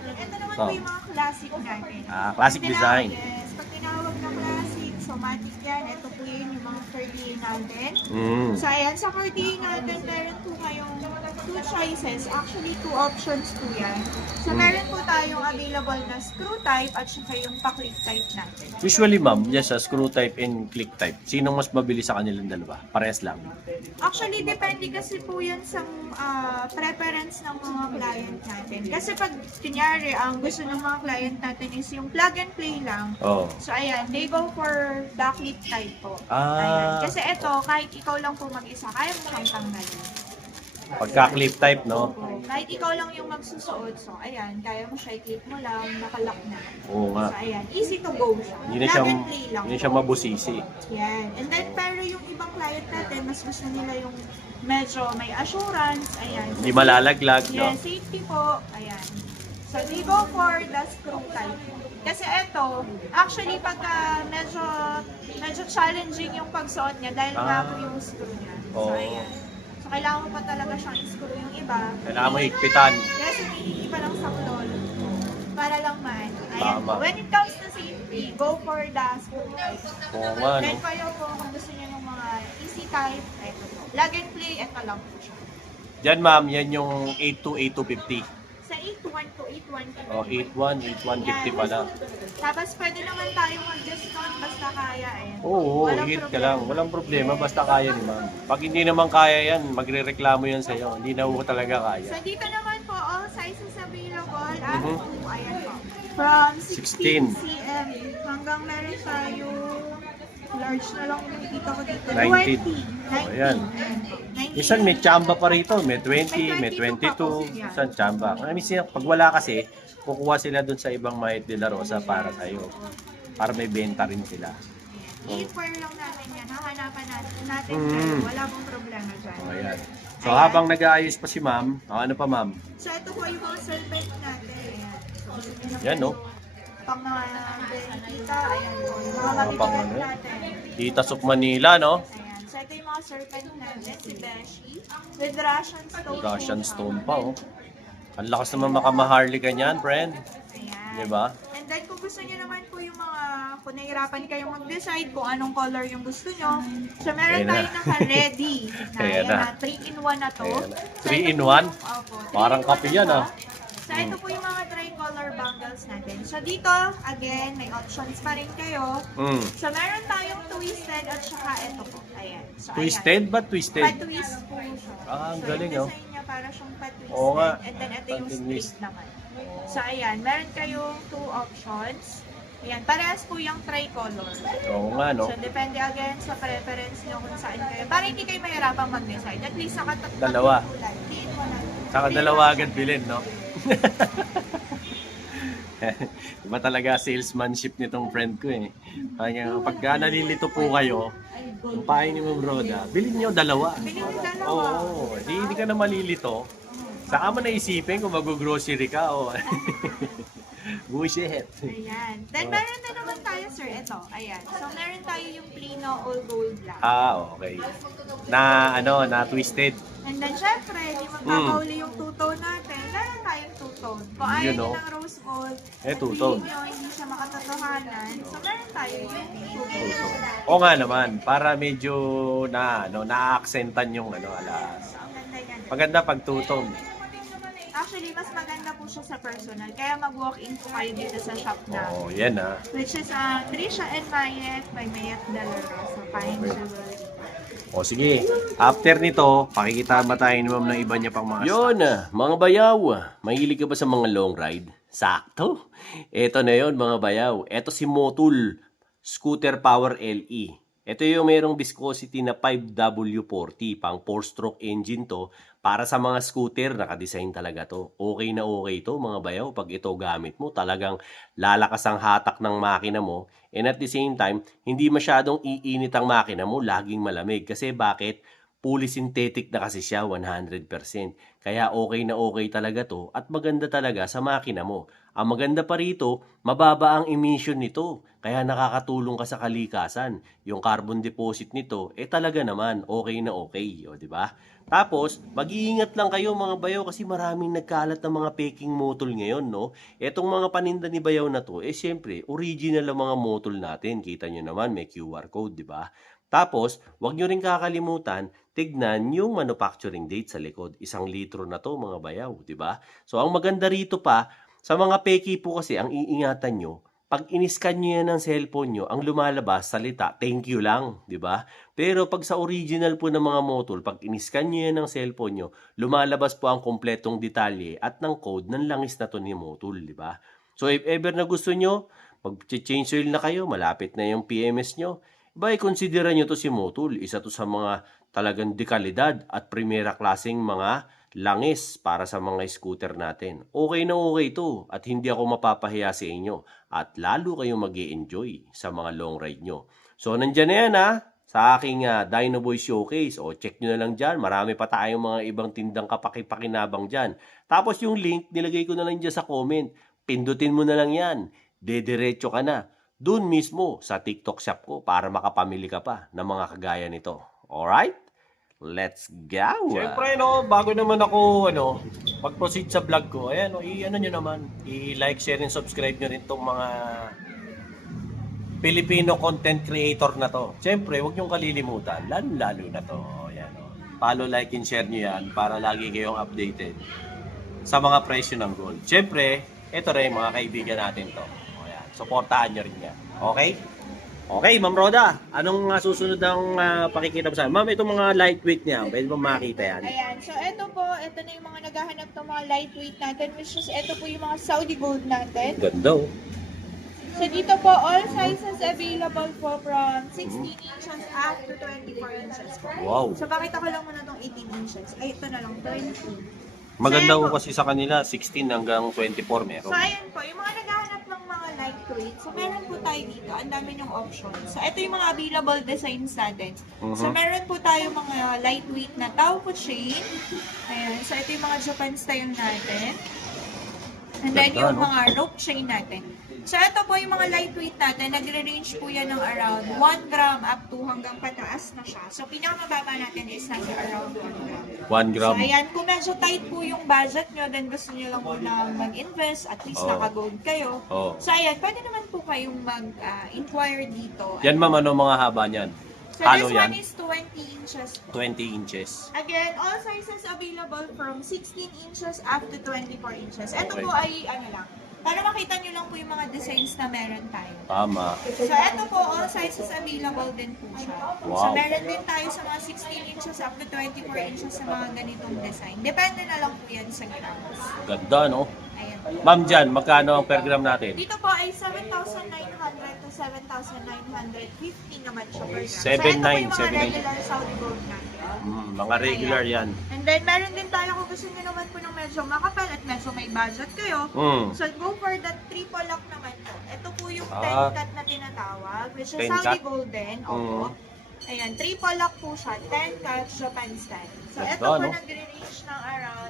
Ito naman So, po yung mga classic natin. classic Pag design. Yes. Pag tinawag na classic, somatic yan. Ito po yun yung mga 30 natin. So, ayan, sa 30 natin, meron po ngayong two choices. Actually, two options po yan. So, meron po tayong available na screw type at saka yung pa-click type natin. Usually, ma'am, yes, screw type and click type. Sinong mas mabilis sa kanilang dalawa? Parehas lang. Actually, depende kasi po yan sa preference ng mga client natin. Kasi pag, kunyari, ang gusto ng mga client natin is yung plug and play lang. Oh. So, ayan, they go for the click type po. Ayan. Kasi ito, kahit ikaw lang po mag-isa, kaya mo siyang tanggalin. Pagka-clip type, no? Kahit ikaw lang yung magsusuot, so ayan, kaya mo siya, i-click mo lang, nakalock na. Oo nga. So ayan, easy to go siya. Hindi na Plug and play lang. hindi siya mabusisi. Yan. And then, pero yung ibang client natin, mas gusto nila yung medyo may assurance, ayan. Hindi malalaglag, no? Yes, safety po, ayan. So, they go for the screw type. Kasi ito, actually, pagka medyo challenging yung pagsuot niya dahil nga po yung screw niya. So, Oo. ayan. So, kailangan mo pa talaga siyang i-screw yung iba. Kailangan mo higpitan. Yes, hinihingi pa lang sa klol. Para lang maano. Ayan Tama. po. When it comes to safety, go for the screw type. Oo nga, no? Then kayo po, kung gusto niyo ng mga easy type, ito po. Plug and play, ito lang po siya. Diyan, ma'am, yan yung 82, 8250. Sa 8.1 to 8.1. O, 81, 8150 pala. Tapos pwede naman tayo mag-discount basta kaya. Ayan. Oo, Walang hit ka problema. lang. Walang problema, basta kaya ni ma'am. Pag hindi naman kaya yan, magre-reklamo yan sa'yo. Hindi na mo talaga So kaya. dito naman po, all sizes available. Mhm. Ayan po. From 16 16 cm hanggang meron tayo large na lang nakikita ko dito. 19. 20. Ayan. po. 19. Minsan may tsamba pa rito, may 20, may 22, minsan tsamba. Minsan, pag wala kasi, kukuha sila dun sa ibang Mahit de la Rosa para sa'yo. Para may benta rin sila. I-inquire lang natin yan. Hahanapan natin Mm. kayo. Wala pong problema dyan. O, ayan. So, habang nag-aayos pa si ma'am, ano pa ma'am? So, ito po yung mga serpent natin. Ayan. So, gusto niyo na Yan, po no? pang mga kita, ayan po. Yung mga Mga pang mabibigat ano? natin. Dita Suk Manila, no? Ayan. So, ito yung mga serpent natin, si Beshi. With Russian stone. Russian stone pa, oh. Ang lakas naman makamaharli ka niyan, friend. Ayan. Diba? And then, kung gusto niyo naman po yung mga, kung nahihirapan kayong mag-decide kung anong color yung gusto niyo, so meron Ayan na. tayo naka-ready. Na, Ayan ayan na. na, 3-in-1 na to. Ayan na. So, 3 ito in po 1? yung- Opo, 3 Parang in 1 kape na yan, to. ah. So, ito po yung mga tricolor bangles natin. So, dito, again, may options pa rin kayo. So, meron tayong twisted at saka ito po. Ayan. So, Twisted ba? Twisted? Pa-twist po siya. Ah, ang so, galing, yung oh. design niya para siyang pa-twisted. Oo nga. And then, ito yung Pa-twist. straight naman. So, ayan. Meron kayong two options. Ayan. Parehas po yung tricolor. Oo nga, no? So, depende again sa preference nyo kung saan kayo. Para hindi kayo mahirapang mag-decide. At least, Dalawa. Kulay. Tiin mo lang. Saka dalawa agad bilhin, no? Iba talaga salesmanship nitong friend ko eh. Kaya pagka nalilito po kayo, ang pahay ni Ma'am Roda, bilhin nyo dalawa. Bilhin mo dalawa. Oo, hindi ka na malilito. Saka mo naisipin kung mag-grocery ka o... Bullshit. Ayan. Then, meron na naman tayo, sir. Ito. Ayan. So, meron tayo yung Plino All Gold Black. Okay. Na twisted. And then, syempre, hindi magkakauli yung two-tone natin. Meron tayong two-tone. Kung ayaw Yun, nyo no? ng rose gold, at two-tone. feeling nyo hindi siya makatotohanan, so meron tayo yung two-tone. O nga naman, para medyo na-accentan yung alas. Ang ganda yan. Maganda pag tutong. Actually, mas maganda po siya sa personal. Kaya mag-walk-in po kayo dito sa shop na. Yan Which is Trisha and Mayet by Mayet De La Rosa, Fine Jewelry. Sige. After nito, pakikita ba tayo naman ng iba niya pang mga Yun, mga bayaw. Mahilig ka ba sa mga long ride? Sakto. Ito na yon mga bayaw. Ito si Motul Scooter Power LE. Ito yung merong viscosity na 5W40, pang 4-stroke engine to. Para sa mga scooter, nakadesign talaga to. Okay na okay to mga bayaw. Pag ito gamit mo, talagang lalakas ang hatak ng makina mo. And at the same time, hindi masyadong iinit ang makina mo, laging malamig. Kasi bakit? Fully synthetic na kasi siya, 100%. Kaya okay na okay talaga to at maganda talaga sa makina mo. Ang maganda pa rito, mababa ang emission nito. Kaya nakakatulong ka sa kalikasan. Yung carbon deposit nito, talaga naman, okay na okay. O, di ba? Tapos, mag-iingat lang kayo mga bayaw kasi maraming nagkalat ng mga peking motol ngayon, no? Etong mga paninda ni bayaw na to, syempre, original ang mga motol natin. Kita nyo naman, may QR code, di ba? Tapos, wag nyo rin kakalimutan, tignan yung manufacturing date sa likod. 1 litro na to mga bayaw, di ba? So, ang maganda rito pa, sa mga peki po kasi, ang iingatan nyo, pag in-scan nyo yan ng cellphone nyo, ang lumalabas, salita, thank you lang, di ba? Pero pag sa original po ng mga motol, pag in-scan nyo yan ng cellphone nyo, lumalabas po ang kompletong detalye at ng code ng langis na to ni motol, di ba? So, if ever na gusto nyo, mag-change oil na kayo, malapit na yung PMS nyo, consideran nyo to si Motul. Isa to sa mga talagang dekalidad at primera klaseng mga langis para sa mga scooter natin. Okay na okay to at hindi ako mapapahiya sa inyo at lalo kayong mag-e-enjoy sa mga long ride nyo. So nandyan na yan sa aking Dino Boy Showcase. O check nyo na lang dyan. Marami pa tayong mga ibang tindang kapakipakinabang dyan. Tapos yung link nilagay ko na lang dyan sa comment. Pindutin mo na lang yan. Dediretso ka na. Doon mismo sa TikTok shop ko para makapamili ka pa ng mga kagaya nito. Alright? Let's go! Siyempre, bago naman ako mag-proceed sa vlog ko, ayan, i-ano nyo naman, i-like, share, and subscribe nyo rin itong mga Filipino content creator na to. Siyempre, huwag nyong kalilimutan, lalo na to. Ayan, follow, like, and share nyo yan para lagi kayong updated sa mga presyo ng gold. Siyempre, ito rin mga kaibigan natin to. Suportahan nyo rin yan. Okay? Okay, Ma'am Roda. Anong susunod ang pakikita mo sa amin? Ma'am, itong mga lightweight niya. Pwede ba makita yan? Ayan. So, ito na yung mga naghahanap ng mga lightweight natin, which is ito po yung mga Saudi gold natin. Ganda So, dito po, all sizes available po from 16 inches up to 24 inches po. Wow. So, pakita ko lang muna itong 18 inches. Ay, ito na lang, 20. Maganda So, ko kasi sa kanila, 16 hanggang 24 meron. So, ayan po, yung mga naghahanap ng mga lightweight, so meron po tayo dito, ang dami ng options. So, ito yung mga available designs natin. So, meron po tayo mga lightweight na Taupo chain. Ayan, so ito yung mga Japan style natin. And then yung mga rope chain natin. So, ito po yung mga lightweight natin. Nagre-range po yan ng around 1 gram up to hanggang pataas na siya. So, pinakamababa natin is nasa around 1 gram. 1 gram. So, ayan. Kung medyo tight po yung budget nyo, then gusto nyo lang muna mag-invest, at least naka-gold kayo. So, ayan. Pwede naman po kayong mag-inquire dito. Yan ma'am, mga haba niyan? So, this one is 20 inches po. 20 inches. Again, all sizes available from 16 inches up to 24 inches. Ito po ay, lang, para makita nyo lang po yung mga designs na meron tayo. Tama. So, ito po, all sizes available din po siya. Wow. So, meron din tayo sa mga 16 inches up to 24 inches sa mga ganitong design. Depende na lang po yan sa grams. Ganda, no? Ayan. Ma'am dyan, magkano ang per gram natin? Dito po ay 7,900 to 7,950 naman siya per gram. So, 7,900, ito po yung mga 7,900. regular Saudi gold natin. Mga regular yan. And then, meron din tayo kung gusto nyo naman po ng medyo makapal at medyo may budget kayo. So, go for the triple lock naman po. Ito po yung 10 cut na tinatawag, which is 10 Saudi cut? golden. Opo. Ayan, triple lock po siya. 10 cut, Japan style. So, ito Ganda, po no? nag-range ng around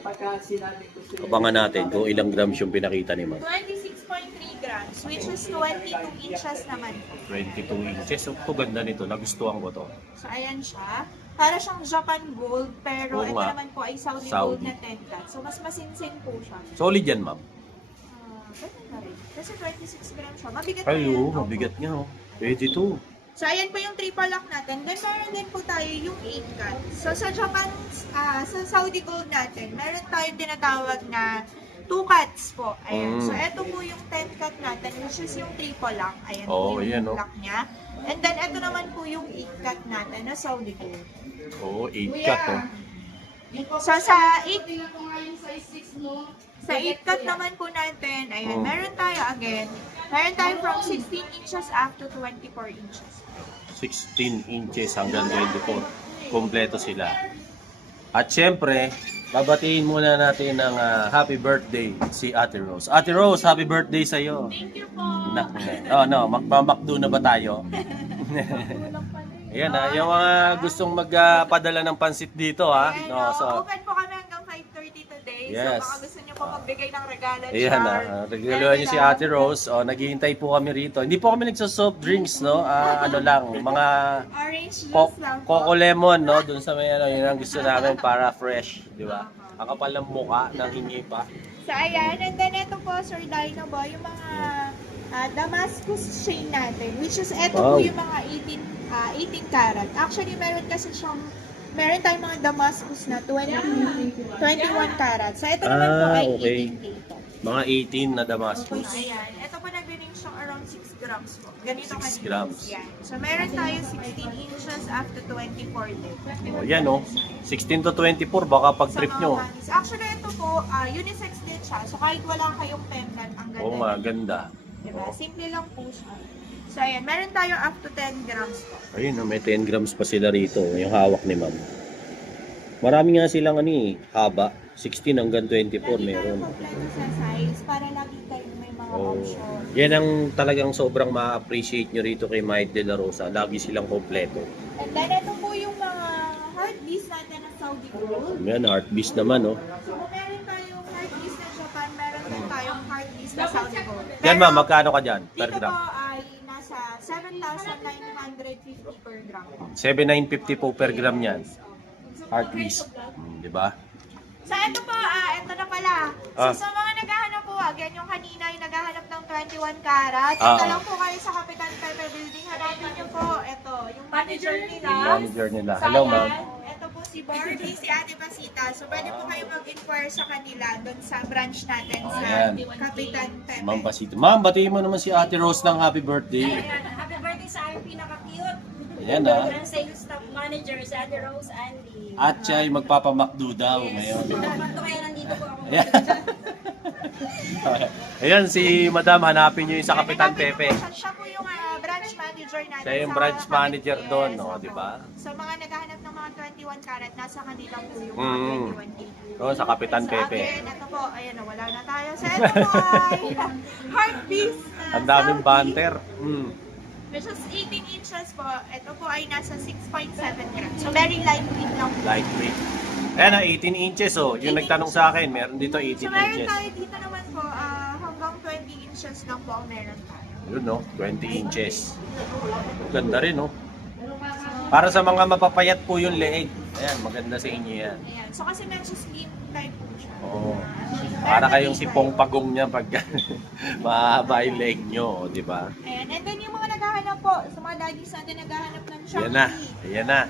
Pagka sinabi ko sa'yo. Abangan natin kung ilang grams yung pinakita ni ma'am. 26.3 grams, which is 22 inches naman po. 22 inches. So, ito ganda nito. Nagustuhan ko to. So, ayan siya. Para siyang Japan gold, pero Oo ito nga. naman po ay Saudi Saudi. gold na 10 cut. So, mas masinsin po siya. Solid yan, ma'am. Ganun na rin. Kasi 26 grams siya. Mabigat Ay, na yan. oo, Opo. mabigat nga. Oh. 22. So, ayan po yung triple lock natin. Then, meron din po tayo yung 8 cut. So, sa Japan, sa Saudi gold natin, meron tayong tinatawag na 2 cuts po. Ayan. So, ito po yung 10 cut natin, which is yung triple lock. Ayan Oo, po yung ayan, oh. lock niya. And then, ito naman po yung 8 cut natin na Saudi gold. Oo, 8 cut. Oh. So, sa 8 cut naman po natin, ayan, meron tayo again. Meron tayo from 16 inches up to 24 inches. 16 inches hanggang 24. Kompleto sila. At syempre, babatiin muna natin ng happy birthday si Ate Rose. Ate Rose, happy birthday sa iyo. Thank you po. Magmamakdo na ba tayo? Ayan yung mga gustong magpadala ng pansit dito ha. Ayan, No, so, open po kami hanggang 5:30 today. Yes. So, baka gusto niyo po magbigay ng regalo. ayan regaluhan niyo si Ate Rose. Naghihintay po kami rito. Hindi po kami nagso-soft drinks, no? Ano lang, mga Orange juice lang po. Coco lemon, no? Doon sa may yun ang gusto namin para fresh, di ba? Ang kapal ng mukha, nang hingi pa. So, ayan. And then, ito po, Sir Dino Boy, yung mga Damascus chain natin. Which is, ito po Wow. yung mga 18 karat. Actually, meron tayong mga Damascus na 21 karat. So, ito naman po ay Okay. 18K ito. Mga 18 na Damascus. Ayan. Ito po nag-ring siyang around 6 grams po. Ganito 6 kanilis. grams. Yan. So, meron tayo 16 inches up to 24 din. Yan, no? 16 to 24, baka pag Sa trip mga nyo. kanis. Actually, ito po, unisex din siya. So, kahit wala kayong pendant, ang ganda. Oo nga, niya. ganda. Diba? Simple lang po siya. So, ayan. Meron tayo up to 10 grams po. Ayun, no, may 10 grams pa sila rito, yung hawak ni ma'am. Marami nga silang haba. 16 hanggang 24 Lagi tayo meron. kompleto sa size para lagi tayo may mga Oh. option. Yan ang talagang sobrang ma-appreciate nyo rito kay Mike De La Rosa. Lagi silang kompleto. And then, ito po yung mga hard beast natin ng Saudi gold. Yan, art beast naman, no? So, kung meron tayong hard beast na Japan, meron din tayong hard beast na Saudi gold. Yan, ma'am, magkano ka dyan per Dito gram? po ay nasa 7,950 per gram. 7,950 po per gram yan. Art beast. Di ba? So, ito po, ito na pala. So, Ah. sa mga naghahanap po, again, yung kanina yung naghahanap ng 21 karat. Ah. Ito lang po kayo sa Kapitan Pepe Building. Hanapin niyo po, ito, yung manager nila. Yung manager nila. So, Hello, ayan, ma'am. ito po si Barbie, si Ate Pasita. So, pwede po kayo mag-inquire sa kanila doon sa branch natin sa Ayan. Kapitan Pepe. Ma'am Pasito. Ma'am, batiin mo naman si Ate Rose ng happy birthday. Ayan, happy birthday sa aming pinaka-cute. Ayan, Ang sales staff manager, si Ate Rose Andy. At siya ay magpapamakdo daw ngayon. Bakit kaya nandito po ako? Ayan. Ayan, si Madam, hanapin niyo yung sa Kapitan Hanapin niyo Pepe. po siya. Siya po yung branch manager natin. Siya yung sa branch Kapitan. manager doon, no, Yes, di opo. ba? So, mga naghahanap ng mga 21 karat, nasa kanila po yung Mm. mga 21 KT. Doon sa Kapitan So, Pepe. again, ito po, ayan, wala na tayo. So, ito po ay heart beast. Ang daming Saudi, banter. Which is 18 inches po. Ito po ay nasa 6.7 grams. So, very lightweight lang po. Lightweight. Ayan, 18 inches, oh. Yung 18 nagtanong sa akin, meron dito 18 So, meron inches. tayo dito naman po, hanggang 20 inches lang po ang meron tayo. Yun, no? 20 inches. Ganda rin, no? Para sa mga mapapayat po yung leeg. Ayan, maganda sa inyo yan. Ayan. So, kasi medyo slim type po siya. Oo. Para kayong si Pong Pagong niya pag mahaba yung leg nyo, di ba? Ayan. And then yung mga naghahanap po, sa mga daddies natin naghahanap ng chunky. Ayan na, ayan na.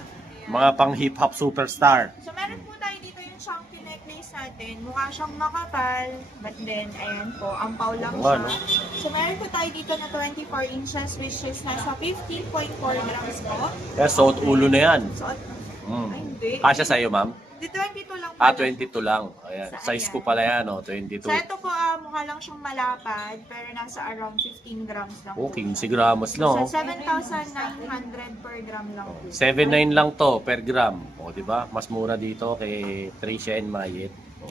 Mga pang hip-hop superstar. So, meron po tayo dito yung chunky necklace natin. Mukha siyang makapal, but then, ayan po, ampaw lang Oo nga, siya. no? So, meron po tayo dito na 24 inches, which is nasa 15.4 grams po. Kaya suot ulo na yan. So, ay, Mm. hindi. Kasya sa'yo, ma'am? Di 22 lang Ah, pala. 22 lang. Ayan. Sa Size ayan. ko pala yan, oh, 22. So ito po, mukha lang siyang malapad, pero nasa around 15 grams lang Oh, po. 15 gramos lang, So, oh. 7,900 per gram lang po. 7.9 lang to per gram. O, di ba? Mas mura dito kay Tricia and Mayet. O.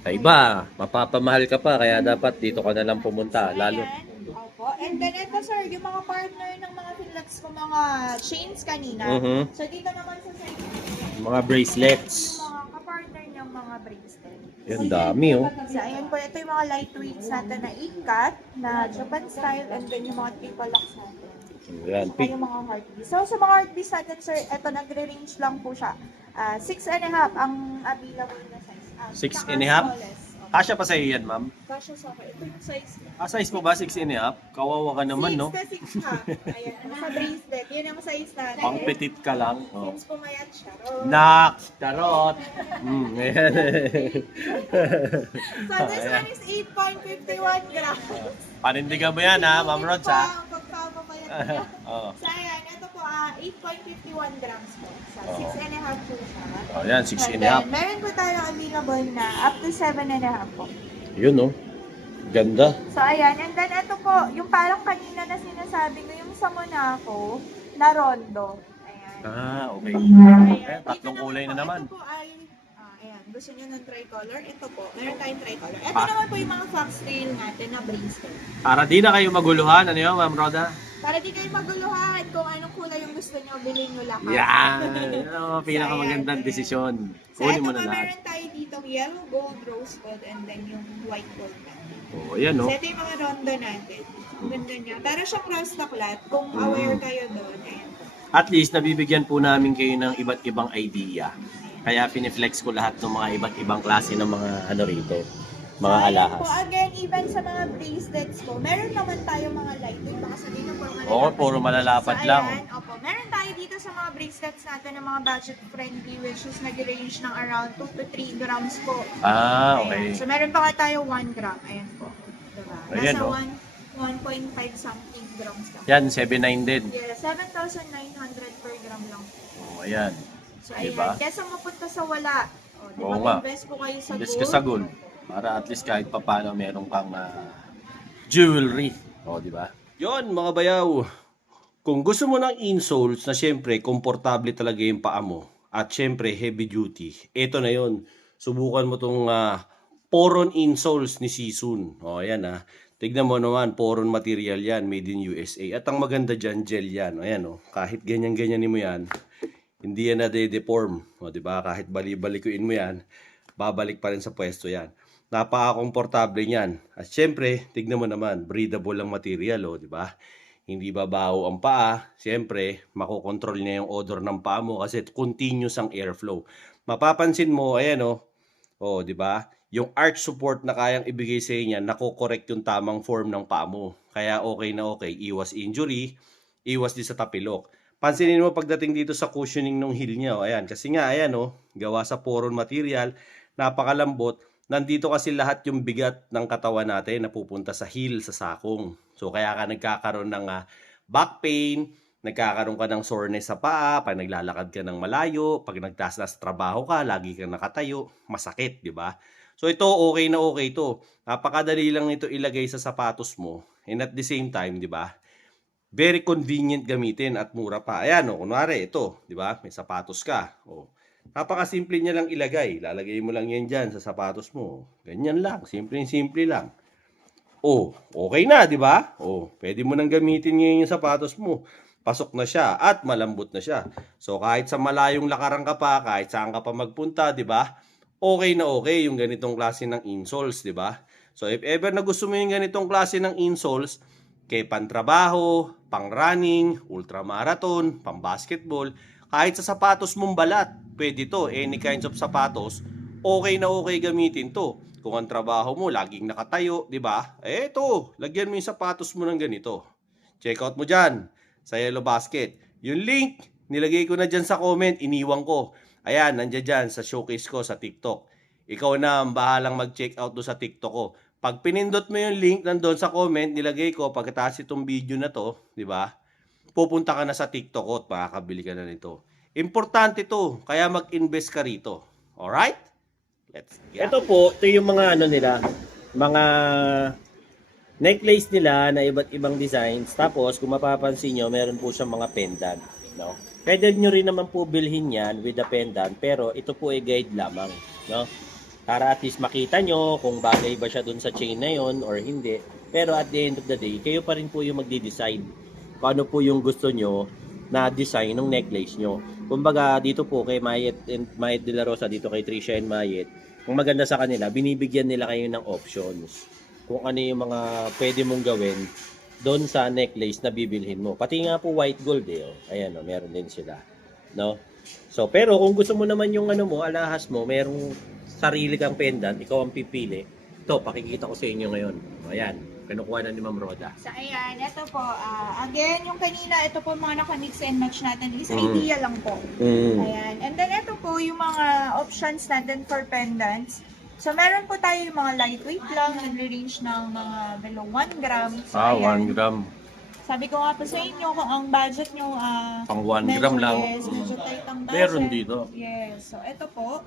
Sa iba, mapapamahal ka pa kaya dapat dito ka na lang pumunta. Lalo. Ayan. Opo. And then ito sir, yung mga partner ng mga finlets ko, mga chains kanina. Mhm. So dito naman sa side Mga bracelets. yung mga kapartner ng mga bracelet. Yan, dami, oh. So ayan po, ito yung mga lightweights natin na ikat, na Japan style, and then yung mga triple locks natin. Yan, Saka yung mga heartbeats. So sa mga heartbeats natin sir, ito nagre-range lang po siya. 6.5 ang available na size. 6.5? Kasya pa sa iyo yan, ma'am? Kasya sa akin. Ito yung size ko. Size mo ba 6.5? Kawawa ka naman, no? 6 half. Ayan, sa bracelet. Yun ang size natin. Pang petit ka lang. Oh. Since pumayat siya. Nak! Tarot! Ayan. So this one is 8.51 grams. Panindigan mo yan, ha, Ma'am Rods, ha? Ang pagpapapayat niya. Oo. So ayan, ito po 8.51 grams po. So Oo. 6.5 po siya. Oh, yan, And 6.5. then, meron po tayo available na up to 7.5 po. Yun, no? Ganda. So ayan, and then ito po, yung parang kanina na sinasabi ko, yung sa Monaco na rondo. Ayan. Okay. Ayan. Tatlong Dito kulay na po, naman. Ito po ay, ayan, gusto nyo ng tricolor? Ito po, meron tayong tricolor. Ito Ah. naman po yung mga foxtail natin na bracelet. Para di na kayo maguluhan. Ano yun, Ma'am Roda? Para di kayo maguluhan kung anong kulay yung gusto nyo, bilhin nyo lahat. Yan! Ano, pinakamagandang desisyon. So Kunin ito mo pa, na lahat. meron tayo dito yellow gold, rose gold, and then yung white gold natin. Oh, ayan, no? So ito yung mga rondo natin. Ang ganda niya. Para siyang rastaclat, kung aware kayo doon, ayan. At least, nabibigyan po namin kayo ng iba't ibang idea. Kaya piniflex ko lahat ng mga iba't ibang klase ng mga ano rito. Mga So, alahas. ayan po, again, even sa mga bracelets po, meron naman tayo mga lightweight. Baka sabihin na puro malalapad. Oo, puro malalapad So, lang. ayan, opo. Meron tayo dito sa mga bracelets natin ng mga budget friendly, which is nag-range ng around 2 to 3 grams po. Ah, Ayan. okay. So, meron pa nga tayo 1 gram. Ayan po. Diba? Ayan, Nasa oh. 1.5 something grams lang. Yan, 7.9 din. Yeah, 7,900 per gram lang. Oh, ayan. So, ayan. Diba? Kesa mapunta sa wala. O, di Oo ba? nga. Invest po kayo sa Invest gold. ka sa gold. Para at least kahit papano meron kang jewelry. O, di ba? Yon mga bayaw. Kung gusto mo ng insoles na syempre, komportable talaga yung paa mo. At syempre, heavy duty. Ito na yon. Subukan mo tong Poron insoles ni Sisun. O, ayan Tignan mo naman, Poron material yan. Made in USA. At ang maganda dyan, gel yan. Ayan kahit ganyan-ganyan mo yan, hindi yan na-deform. O, di ba? Kahit bali-balikuin mo yan, babalik pa rin sa pwesto yan. Napaka-komportable niyan. At syempre, tignan mo naman, breathable ang material, di ba? Hindi babaho ang paa. Syempre, makokontrol niya yung odor ng paa mo kasi continuous ang airflow. Mapapansin mo, ayan di ba? Yung arch support na kayang ibigay sa inyo, nako-correct yung tamang form ng paa mo. Kaya okay na okay. Iwas injury, iwas din sa tapilok. Pansinin mo pagdating dito sa cushioning ng heel niya, ayan. Kasi nga, ayan gawa sa Poron material, napakalambot. Nandito kasi lahat yung bigat ng katawan natin na pupunta sa heel, sa sakong. So kaya ka nagkakaroon ng back pain, nagkakaroon ka ng soreness sa paa, pag naglalakad ka ng malayo, pag nagtaas na sa trabaho ka, lagi kang nakatayo, masakit, di ba? So ito, okay na okay to. Napakadali lang nito ilagay sa sapatos mo. And at the same time, di ba? Very convenient gamitin at mura pa. Ayan kunwari ito, di ba? May sapatos ka. Napakasimple niya lang ilagay. Lalagay mo lang yan dyan sa sapatos mo. Ganyan lang. Simple lang. Okay na, di ba? Pwede mo nang gamitin ngayon yung sapatos mo. Pasok na siya at malambot na siya. So, kahit sa malayong lakaran ka pa, kahit saan ka pa magpunta, di ba? Okay na okay yung ganitong klase ng insoles, di ba? So, if ever na gusto mo yung ganitong klase ng insoles, kay pantrabaho, pang running, ultramarathon, pang basketball, kahit sa sapatos mong balat, pwede to. Any kinds of sapatos, okay na okay gamitin to. Kung ang trabaho mo, laging nakatayo, di ba? Ito, lagyan mo yung sapatos mo ng ganito. Check out mo dyan sa Yellow Basket. Yung link, nilagay ko na dyan sa comment, iniwan ko. Ayan, nandiyan dyan sa showcase ko sa TikTok. Ikaw na ang bahalang mag-check out do sa TikTok ko. Pag pinindot mo yung link nandun sa comment, nilagay ko, pagkatapos itong video na to, di ba? Pupunta ka na sa TikTok ko at makakabili ka na nito. Importante to, kaya mag-invest ka rito. Alright? Ito po, ito yung mga ano nila, mga necklace nila na iba't ibang designs. Tapos, kung mapapansin nyo, meron po siyang mga pendant. No? Pwede nyo rin naman po bilhin yan with the pendant, pero ito po ay guide lamang. No? Para at least makita nyo kung bagay ba siya dun sa chain na yon or hindi. Pero at the end of the day, kayo pa rin po yung magdi-decide kung ano po yung gusto nyo na design ng necklace nyo. Kumbaga, dito po kay Mayet de la Rosa, dito kay Trisha and Mayet, kung maganda sa kanila, binibigyan nila kayo ng options kung ano yung mga pwede mong gawin doon sa necklace na bibilhin mo. Pati nga po white gold eh. Oh. Ayan, oh, meron din sila. No? So, pero kung gusto mo naman yung ano mo, alahas mo, merong sarili kang pendant, ikaw ang pipili. Ito, pakikita ko sa inyo ngayon. O, ayan, kinukuha na ni Ma'am Roda. So, ayan, ito po. Again, yung kanina, ito po mga naka-mix and match natin. Is idea lang po. Ayan. And then, ito po yung mga options natin for pendants. So, meron po tayo yung mga lightweight lang, nagre-range ng mga below 1 gram. So, ayan. 1 gram. Sabi ko nga po sa inyo, kung ang budget nyo, Pang 1 gram lang. Yes, medyo tight ang budget. Meron dito. Yes. So, ito po.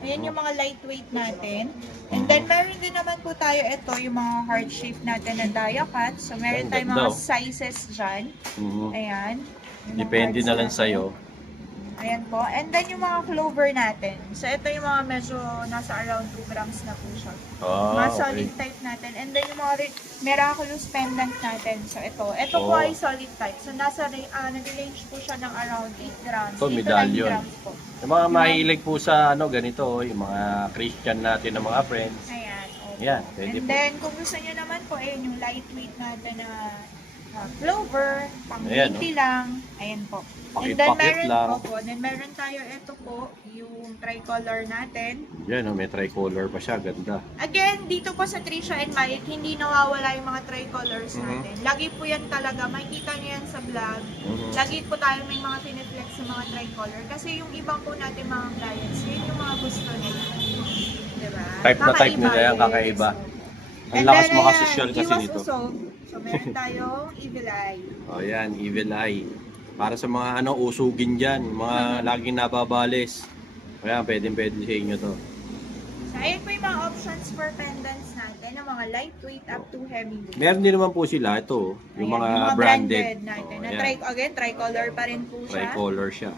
Ayan yung mga lightweight natin. And then, meron din naman po tayo ito, yung mga heart shape natin na dia cut. So, meron Ang tayong ganda, mga oh. sizes dyan. Ayan. Yung mga Depende hearts na lang natin. sa'yo. Ayan po. And then, yung mga clover natin. So, ito yung mga medyo nasa around 2 grams na po siya. Mga solid type natin. And then, yung mga miraculous pendant natin. So, ito po ay solid type. So, nag-range po siya ng around 8 grams. Ito, 8 to 9 medallion. grams po. Yung mga mahilig po sa ano, ganito, yung mga Christian natin na mga friends. Ayan. Okay. Yan, pwede And po. then, kung gusto nyo naman po, ayun, yung lightweight natin na clover, pang Ayan, beauty lang. Ayan po. And then, Pakipakit lang. then meron tayo, ito po, yung tricolor natin. Yan, oh, may tricolor pa siya. Ganda. Again, dito po sa Trisha and Mayet, hindi nawawala yung mga tricolors natin. Lagi po yan talaga, makikita nyo yan sa vlog. Lagi po tayo may mga piniflex sa mga tricolor. Kasi yung ibang po natin mga clients, yun yung mga gusto nila. Diba? Type na type nila yan, kakaiba. Ang lakas makasosyal kasi nito. So, meron tayong Evil Eye. O yan, Evil Eye. Para sa mga ano, usugin dyan, mga laging nababales. Kaya pwede sa inyo to. So, ayun po yung mga options for pendants natin, ng mga lightweight up to heavyweight. Meron din naman po sila ito, yung Ayan, mga yung branded. natin. O, Na yan. tricolor pa rin po siya. Tricolor siya.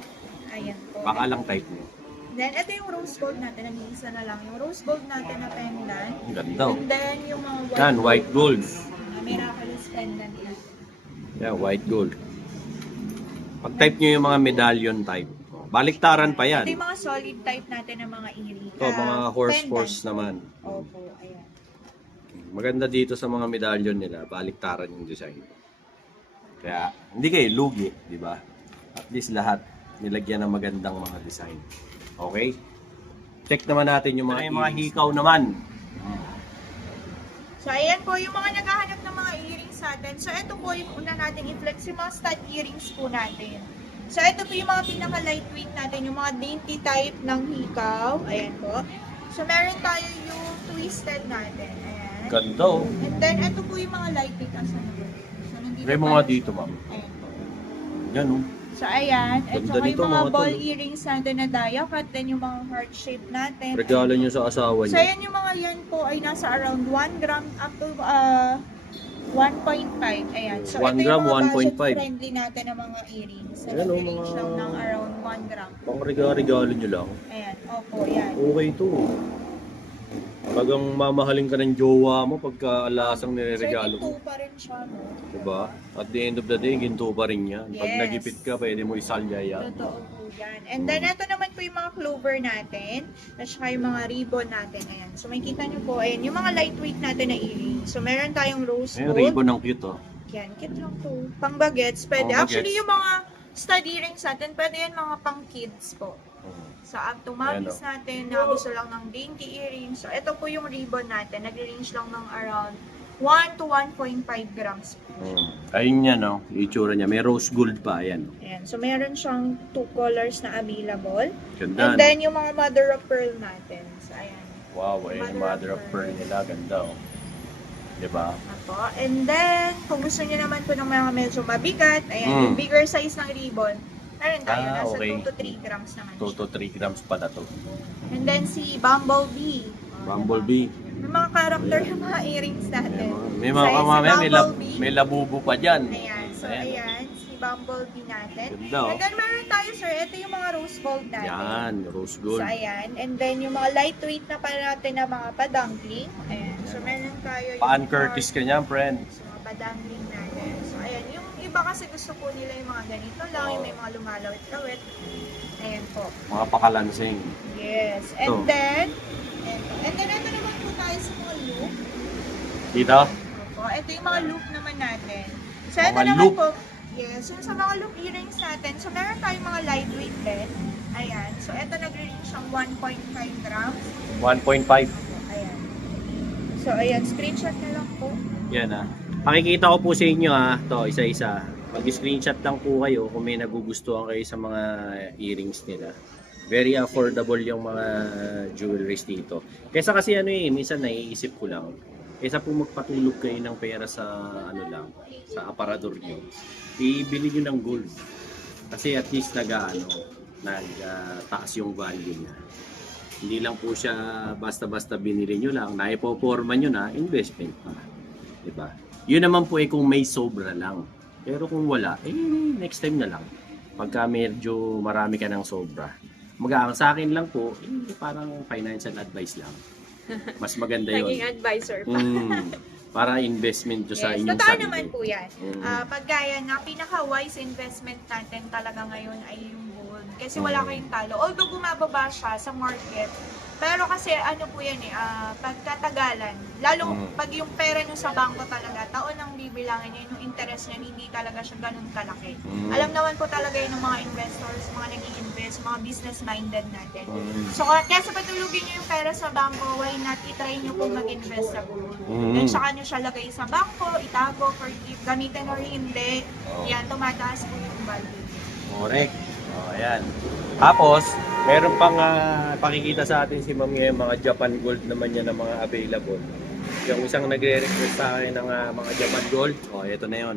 Ayan po. Baka lang type mo. Then, ito yung rose gold natin. Nag-iisa na lang. Yung rose gold natin na pendant. Ang ganda. Oh. And then, yung mga white Yan, white gold. Miraculous pendant yan. Yeah, white gold. Pag-type nyo yung mga medallion type. Baliktaran pa Ito yan. yung mga solid type natin ng mga earring. Ito, mga horse pendants. naman. Opo, ayan. Maganda dito sa mga medallion nila, baliktaran yung design. Kaya, hindi kayo lugi, di ba? At least lahat, nilagyan ng magandang mga design. Okay? Check naman natin yung mga hikaw naman. So, ayan po, yung mga naghahanap ng mga earrings natin. So, ito po yung una natin i-flex, yung mga stud earrings po natin. So, ito po yung mga pinaka-lightweight natin, yung mga dainty type ng hikaw. Ayan po. So, meron tayo yung twisted natin. Ayan. Ganda oh. And then, ito po yung mga lightweight. Asan na po? So, nandito Try mo tayo nga sa- dito, ma'am. Ayan po. Yan oh. So, ayan. At Ganda saka nito, yung mga mga ball tol. earrings natin na dia cut, then yung mga heart shape natin. Regalo nyo sa asawa So, nyo. ayan yung mga yan po ay nasa around 1 gram up to 1.5. Ayan. So, 1 ito gram, yung mga 1.5. budget-friendly natin ng mga earrings. So, Ayan, oh, nag-range mga- lang ng around 1 gram. Pang regalo nyo lang. Ayan. Opo, yan. Okay to. Talagang mamahalin ka ng jowa mo pagka alasang So, nireregalo mo. ito pa rin siya, no? Diba? At the end of the day, ginto pa rin yan. Pag Yes. nagipit ka, pwede mo isalya yan. Totoo po yan. And then, ito naman po yung mga clover natin. At saka yung mga ribbon natin. Ayan. So, makikita nyo po, ayan, yung mga lightweight natin na earrings. So, meron tayong rose Ayun, gold. ribbon ang cute oh. Yan, cute lang po. Pang bagets, pwede. Pang bagets. Actually, yung mga stud earrings natin, pwede yan mga pang kids po. So, up to mommies Ayan, natin na gusto lang ng dainty earrings. So, ito po yung ribbon natin. Nag-range lang ng around 1 to 1.5 grams po. Ayun yan oh. Yung itsura niya. May rose gold pa. Ayan. Ayan. So, meron siyang 2 colors na available. Ganda. And then, yung mga mother of pearl natin. So, ayan. Wow, ayun yung mother of pearl nila. Ganda oh. Diba? Ako. And then, kung gusto niyo naman po ng mga medyo mabigat, ayan, yung bigger size ng ribbon, Meron tayo, nasa okay. 2 to 3 grams naman 2 siya. to 3 grams pala to. And then si Bumblebee. Bumblebee. May mga character yung mga earrings natin. May mga So, ayan, kamamaya, si Bumblebee. may labubo pa dyan. Ayan, so ayan, si Bumblebee natin. Ganda, oh. And then meron tayo, sir, ito yung mga rose gold natin. Yan, rose gold. So ayan, and then yung mga lightweight na pala natin na mga padangling. Ayan, so meron tayo yung Paan Curtis ka niyan, friend. So, mga padangling natin. So ayan, yung iba kasi gusto po nila yung mga ganito lang, yung may mga lumalawit-lawit. Ayan po. Mga pakalansing. Yes, Ito. and then ito naman po tayo sa mga loop. Dito? Opo, ito yung mga loop naman natin. So Mga ito naman loop. po, yes, so sa mga loop earrings natin, so meron tayong mga lightweight din. Ayan, so ito nag-range siyang 1.5 grams. 1.5. Ayan. So ayan, screenshot na lang po. Yan ah. Pakikita ko po sa inyo ah. To, isa-isa. Mag-screenshot lang po kayo kung may nagugustuhan kayo sa mga earrings nila. Very affordable yung mga jewelries dito. Kesa kasi ano eh, minsan naiisip ko lang. Kesa po magpatulog kayo ng pera sa ano lang, sa aparador nyo. Ibili nyo ng gold. Kasi at least nag-taas yung value niya. Hindi lang po siya basta-basta binili nyo lang, naipoporma nyo na, investment pa. Diba? Yun naman po eh kung may sobra lang. Pero kung wala, next time na lang. Pagka medyo marami ka ng sobra. Ang sa akin lang po, parang financial advice lang. Mas maganda yun. Naging advisor pa. Para investment nyo sa Yes, inyong totoo sarili. naman po yan. Mm. Pagkaya na pinaka-wise investment natin talaga ngayon ay yung gold. Kasi wala kayong talo. Although bumababa siya sa market, pero kasi ano po yan eh, pagkatagalan, lalo pag yung pera nyo sa bangko talaga, taon ang bibilangin niya, yung interest niya, hindi talaga siya ganun kalaki. Alam naman po talaga yun ng mga investors, mga nag-i-invest, mga business-minded natin. So, kaya patulugin nyo yung pera sa bangko, why not i-try nyo po mag-invest sa gold. Then, saka nyo siya lagay sa bangko, itago, for gift, gamitin or hindi. Yan, tumataas po yung value. Correct. Ayan. Tapos, meron pang pakikita sa atin si Ma'am yung mga Japan Gold naman yan na mga available. Yung isang nagre-request sa akin ng mga Japan Gold. Ito na yun.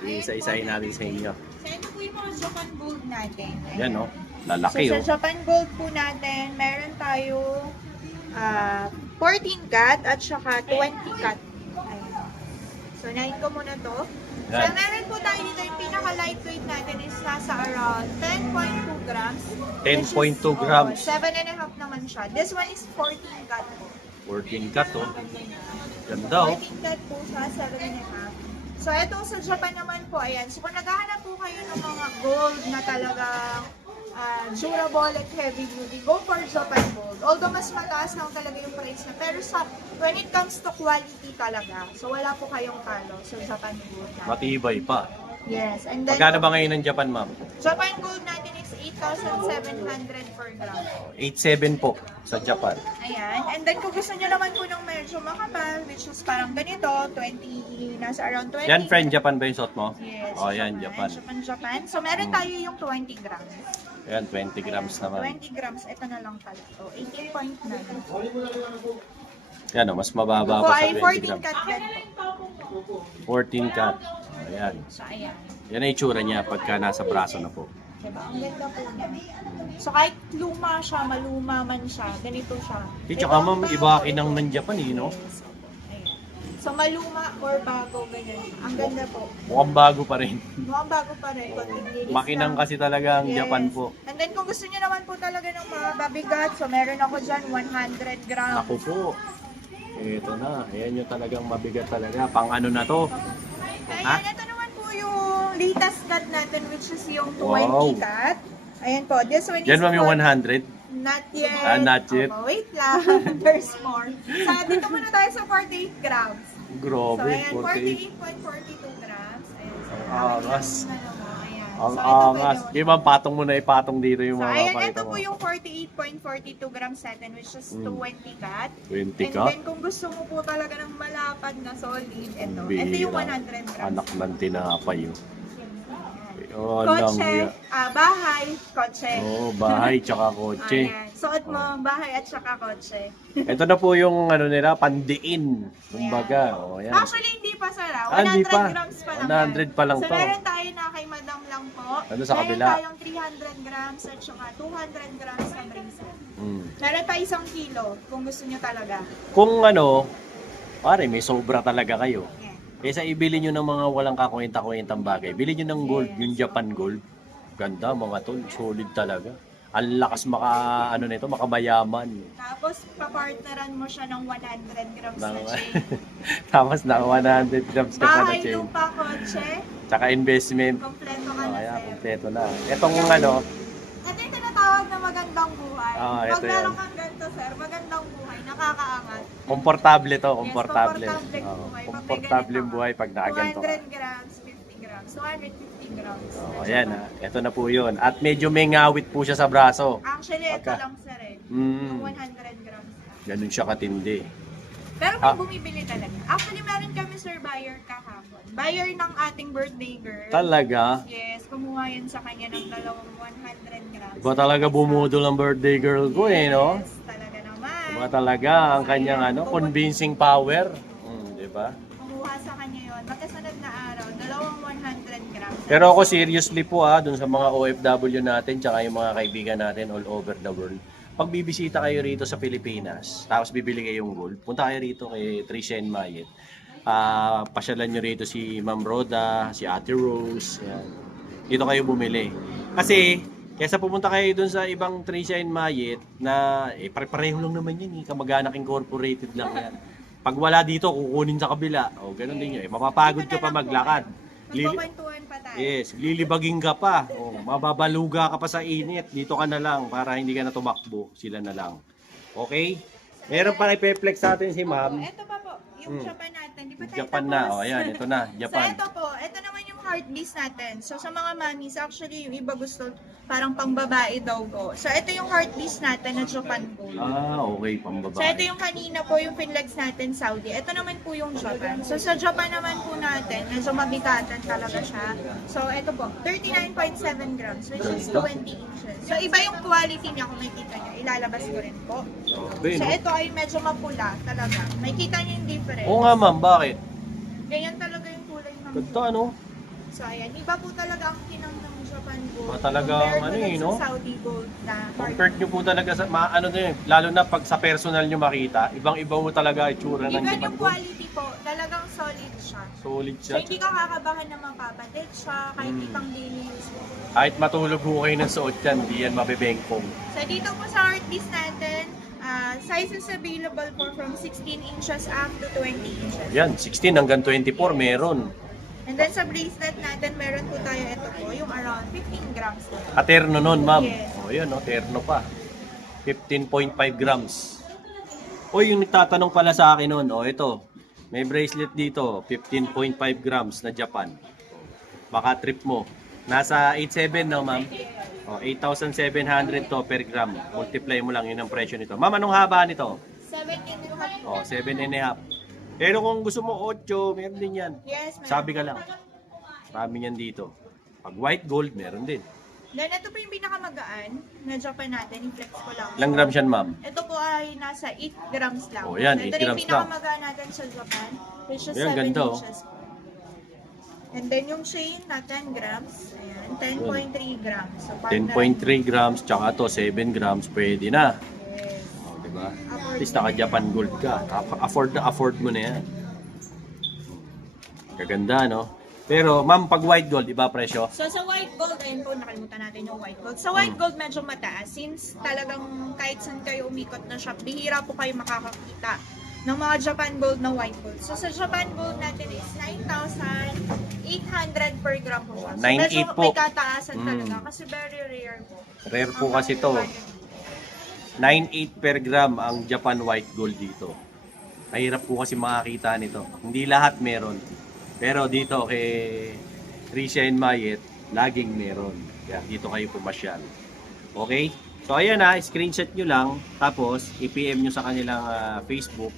Isa-isahin natin sa inyo. So, ito po yung mga Japan Gold natin. Yan o. Lalaki So, o. sa Japan Gold po natin, meron tayo 14 cat at saka 20 cat. Ayan. So, nahin ko muna to. So, Yan. meron po tayo dito yung pinaka-lightweight natin is nasa around 10.2 grams. 10.2 grams. 7.5 naman siya. This one is 14 cat po. 14 cut o. Ganda o. 14 cat po siya, 7.5. So, ito sa Japan naman po, ayan. So, kung naghahanap po kayo ng mga gold na talagang durable at heavy duty, go for Japan Gold. Although mas mataas lang talaga yung price niya. Pero when it comes to quality talaga, so wala po kayong talo sa Japan Gold natin. Matibay pa. Yes. And then, Magkano ba ngayon ng Japan, Ma'am? Japan Gold natin is 8,700 per gram. 8.7 po sa Japan. Ayan. And then kung gusto nyo naman po ng medyo makapal, which is parang ganito, 20, nasa around 20. Yan, friend, Japan ba yung suot mo? Yes. Yan, Japan. Japan. So meron tayo yung 20 grams. Yan, 20 grams naman. 20 grams, ito na lang pala. So 18.9. Yan o, mas mababa Ito pa sa ay 20 grams. 14 cut ganito. 14 cut. Ayan. So ayan. Yan ang itsura niya pagka nasa braso na po. Diba? Ang ganda po niya. So kahit luma siya, maluma man siya, ganito siya. Tsaka ma'am, iba kinang ng Japan eh, no? Ayan. So maluma or bago, ganyan. Ang ganda po. Mukhang bago pa rin. Mukhang bago pa rin. Konting linis Makinang lang. kasi talaga ang Yes. Japan po. And then kung gusto niyo naman po talaga ng mga babigat, so meron ako dyan 100 grams. Ako po. Ito na. Ayan yung talagang mabigat talaga. Pang ano na to. Ayan, ito naman po yung latest cut natin, which is yung 20 Wow. cut. Ayan po, this one is Yan ma'am yung for- 100. Not yet. Not yet. Opo, wait lang. There's more. So, dito muna tayo sa 48 grams. So, Grabe, ayan, 48. 48.42 grams. Ayan, so, Angas. ayan. Ang So, ito po angas. yun. Kaya ma'am, patong mo na ipatong dito yung So, mga ayan, pakita ito mo. po yung 48.42 grams natin, which is 20 cut. 20 And ka? then, kung gusto mo po talaga ng malapad na solid, ito. Bira. Ito yung 100 grams. Anak ng tinapay yun. Ayan. Oh, lang Kotse, bahay, kotse. Oh, bahay tsaka kotse. Ayan. Suot mo, bahay at saka kotse. Ito na po yung ano nila, pandiin. Kumbaga, oh, yan. Actually, hindi pa sara. 100 hindi pa. grams pa lang. 100 pa lang so, to. meron tayo na kay Madam lang po. Ano sa Meron kabila? tayong 300 grams at saka 200 grams na bracelet. Mm. Meron pa 1 kilo kung gusto nyo talaga. Kung ano, pare, may sobra talaga kayo. Yeah. Kaysa ibili nyo ng mga walang kakwenta-kwentang bagay, bili nyo ng gold, yung Japan gold. Ganda mga tol, solid talaga. Ang lakas makabayaman. Tapos, papartneran mo siya ng 100 grams na Ng- chain. Tapos na 100 grams ka pa na Bahay, chain. lupa, kotse, Tsaka investment. kompleto ka Oh, na, ayan, sir. kompleto na. Etong ano, Ito yung tinatawag na magandang buhay. Ah, Pag ito meron yan. kang ganito, sir, magandang buhay, nakakaangat. komportable to, komportable. komportable Oo, buhay. Pag may komportable ganito ka. buhay pag nakaganto ka. 200 grams, 50 grams, 250 grams. Oh, ayan ha. Ito na po yun. At medyo may ngawit po siya sa braso. Actually, ito Pagka- lang, sir, eh. Mm, Yung 100 grams. ganun siya katindi. Pero may Ah. bumibili talaga. Actually, meron kami, sir, buyer kahapon. Buyer ng ating birthday girl. Talaga? Yes, kumuha yan sa kanya ng dalawang 100 grams. Iba talaga bumudol ang birthday girl ko eh, no? Yes, talaga naman. Iba talaga ang kanyang convincing power. Di ba? Kumuha sa kanya yun. Magkasunod na araw, dalawang 100 grams. Pero ako seriously po dun sa mga OFW natin tsaka yung mga kaibigan natin all over the world. Pag bibisita kayo rito sa Pilipinas, tapos bibili kayong gold, punta kayo rito kay Tricia and Mayet. Pasyalan nyo rito si Ma'am Rhoda, si Ate Rose. Yan. Dito kayo bumili. Kasi, kaysa pumunta kayo dun sa ibang Tricia and Mayet na pare-pareho lang naman yun. Kamag-anak incorporated lang yan. Pag wala dito, kukunin sa kabila. O, ganun din yun. Mapapagod ka pa maglakad. Magkukwentuhan pa tayo. Yes, lilibagin ka pa. Oh, mababaluga ka pa sa init. Dito ka na lang para hindi ka na tumakbo. Sila na lang. Okay? Meron pa ipe-flex sa atin si ma'am. Ito pa po, yung Japan natin. Di pa tayo Japan tapos. na. Oh, ayan, ito na. So Japan. ito po, ito naman yung heart beast natin. So sa mga mommies, actually yung iba gusto parang pangbabae daw po. So ito yung heart beast natin na Japan gold. Okay, So ito pambabae. yung kanina po yung finlegs natin Saudi. Ito naman po yung Japan. So sa Japan naman po natin, medyo mabigatan talaga siya. So ito po, 39.7 grams which is 20 inches. So iba yung quality niya kung makikita niyo. Ilalabas ko rin po. Okay, So no? ito ay medyo mapula talaga. Makikita niyo yung difference. Oo nga ma'am, bakit? Ganyan talaga yung kulay ng Ganda ano? So ayan, iba po talaga ang kinang ng Japan gold. Talagang compared ano to dun eh, no? sa Saudi gold na hard. Compared nyo po talaga sa, ano din, lalo na pag sa personal nyo makita, ibang-iba mo talaga itsura ng Even Japan yung gold. quality po, talagang solid siya. Solid So siya. hindi ka kakabahan na mapapatid siya kahit Mm. itang daily use mo. Kahit matulog po kayo ng suot yan, di yan mabibengkong. So dito po sa heart piece natin, sizes available po from 16 inches up to 20 inches. Yan, 16 hanggang 24 meron. And then sa bracelet natin, meron po tayo ito po, yung around 15 grams na. Aterno nun, ma'am. Yes. O yan, no, terno pa. 15.5 grams. O yung nagtatanong pala sa akin nun, o ito, may bracelet dito, 15.5 grams na Japan. Baka trip mo. Nasa 8.7 na, ma'am. O, 8,700 to per gram. Multiply mo lang, yun ang presyo nito. Ma'am, anong haba nito? 7 and a half. O, 7.5. Pero kung gusto mo 8, meron din yan. Yes, meron. Sabi ka lang. Marami yan dito. Pag white gold, meron din. Then ito po yung pinakamagaan na Japan natin, i-flex ko lang. Ilang grams yan, ma'am? Ito po ay nasa 8 grams lang. Oh, yan, 8 Ito rin grams yung pinakamagaan natin sa Japan, which is Ayan, 7 ganda, oh. inches po. And then yung chain na 10 grams, ayan, 10.3 grams. So, partner- 10.3 grams, tsaka to 7 grams, pwede na. Yes. O, diba? Afford At least naka-Japan gold ka. Afford mo na yan. Kaganda, no? Pero, ma'am, pag white gold, iba presyo? So sa white gold, ayun po, nakalimutan natin yung white gold. Sa white gold, medyo mataas. Since talagang kahit saan kayo umikot na shop, bihira po kayo makakakita ng mga Japan gold na white gold. So sa Japan gold natin is 9,800 per gram po siya. So 9,800 medyo po. may kataasan talaga Mm. kasi very rare po. Rare po Ang kasi to. value. 9.8 per gram ang Japan white gold dito. Mahirap po kasi makakita nito. Hindi lahat meron. Pero dito kay Tricia and Mayet, laging meron. Kaya dito kayo pumasyal. Okay? So ayan na, screenshot nyo lang. Tapos, i-PM nyo sa kanilang Facebook.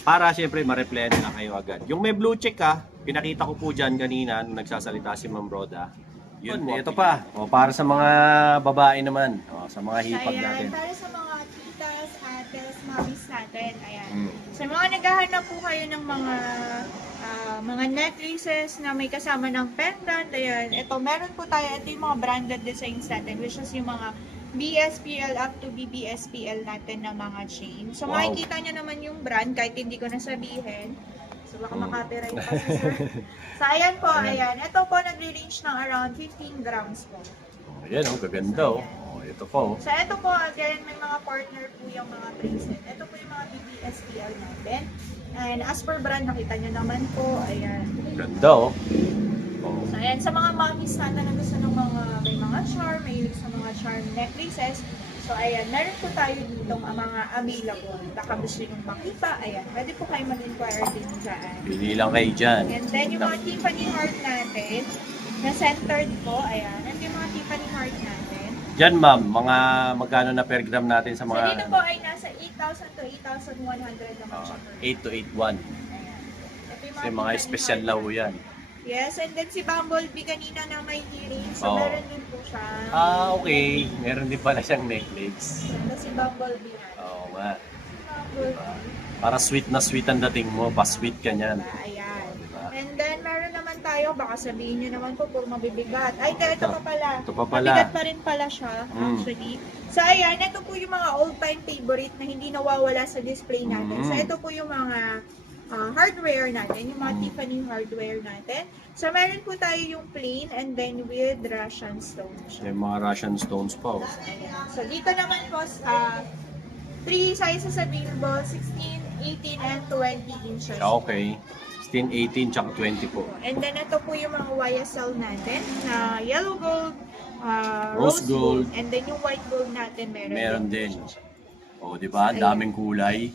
Para syempre ma-reply nila kayo agad. Yung may blue check pinakita ko po dyan kanina nung nagsasalita si Ma'am Rhoda. Yun po, ito pa. O, para sa mga babae naman. O, sa mga hipag Ayan, natin. para sa mga titas, ates, mommies natin. Ayan. Mm. Sa mga naghahanap po kayo ng mga mga necklaces na may kasama ng pendant. Ayan, ito meron po tayo, ito yung mga branded designs natin, which is yung mga BSPL up to BBSPL natin na mga chain. So Wow. makikita nyo naman yung brand kahit hindi ko na sabihin. So baka makapiright pa si sir. So ayan po, ayan. Ito po nagre-range ng around 15 grams po. Ayan, gaganda oh. Ito po. So ito po, again, may mga partner po yung mga bracelet. Ito po yung mga BBSPL natin. And as per brand, nakita nyo naman po, ayan. Ganda oh. So ayan, sa mga mommies natin na gusto ng mga, may mga charm, may sa mga charm necklaces. So ayan, meron po tayo dito ang mga available. Baka gusto nyo makita, ayan. Pwede po kayo mag-inquire din dyan. Pili lang kayo dyan. And then yung mga Tiffany heart natin, na centered po, ayan. And yung mga Tiffany heart natin. Dyan ma'am, mga magkano na per gram natin sa So mga dito po ay nasa 8,000 to 8,100 naman siya per 8 to 8.1. Ayan. Ito yung Kasi mga Tiffany special heart law natin. yan. Yes, and then si Bumblebee kanina na may earring. So Oo. meron din po siya. Okay. Meron din pala siyang necklace. Ito si Bumblebee natin. Oo nga. Bumblebee. Para sweet na sweet ang dating mo. Pa-sweet ka niyan. Ayan. Diba? And then meron naman tayo, baka sabihin nyo naman po puro mabibigat. Ay, ito pa pala. Ito pa pala. Mabigat pa rin pala siya, Mm. actually. So ayan, ito po yung mga all-time favorite na hindi nawawala sa display natin. So ito po yung mga hardware natin, yung mga Tiffany hardware natin. So meron po tayo yung plain and then with Russian stones. May mga Russian stones pa. Oh. So dito naman po, 3 sizes available, 16, 18, and 20 inches. Okay. 16, 18, tsaka 20 po. And then ito po yung mga YSL natin na yellow gold, Rose gold. and then yung white gold natin Meron din. O, di ba? Ang daming kulay.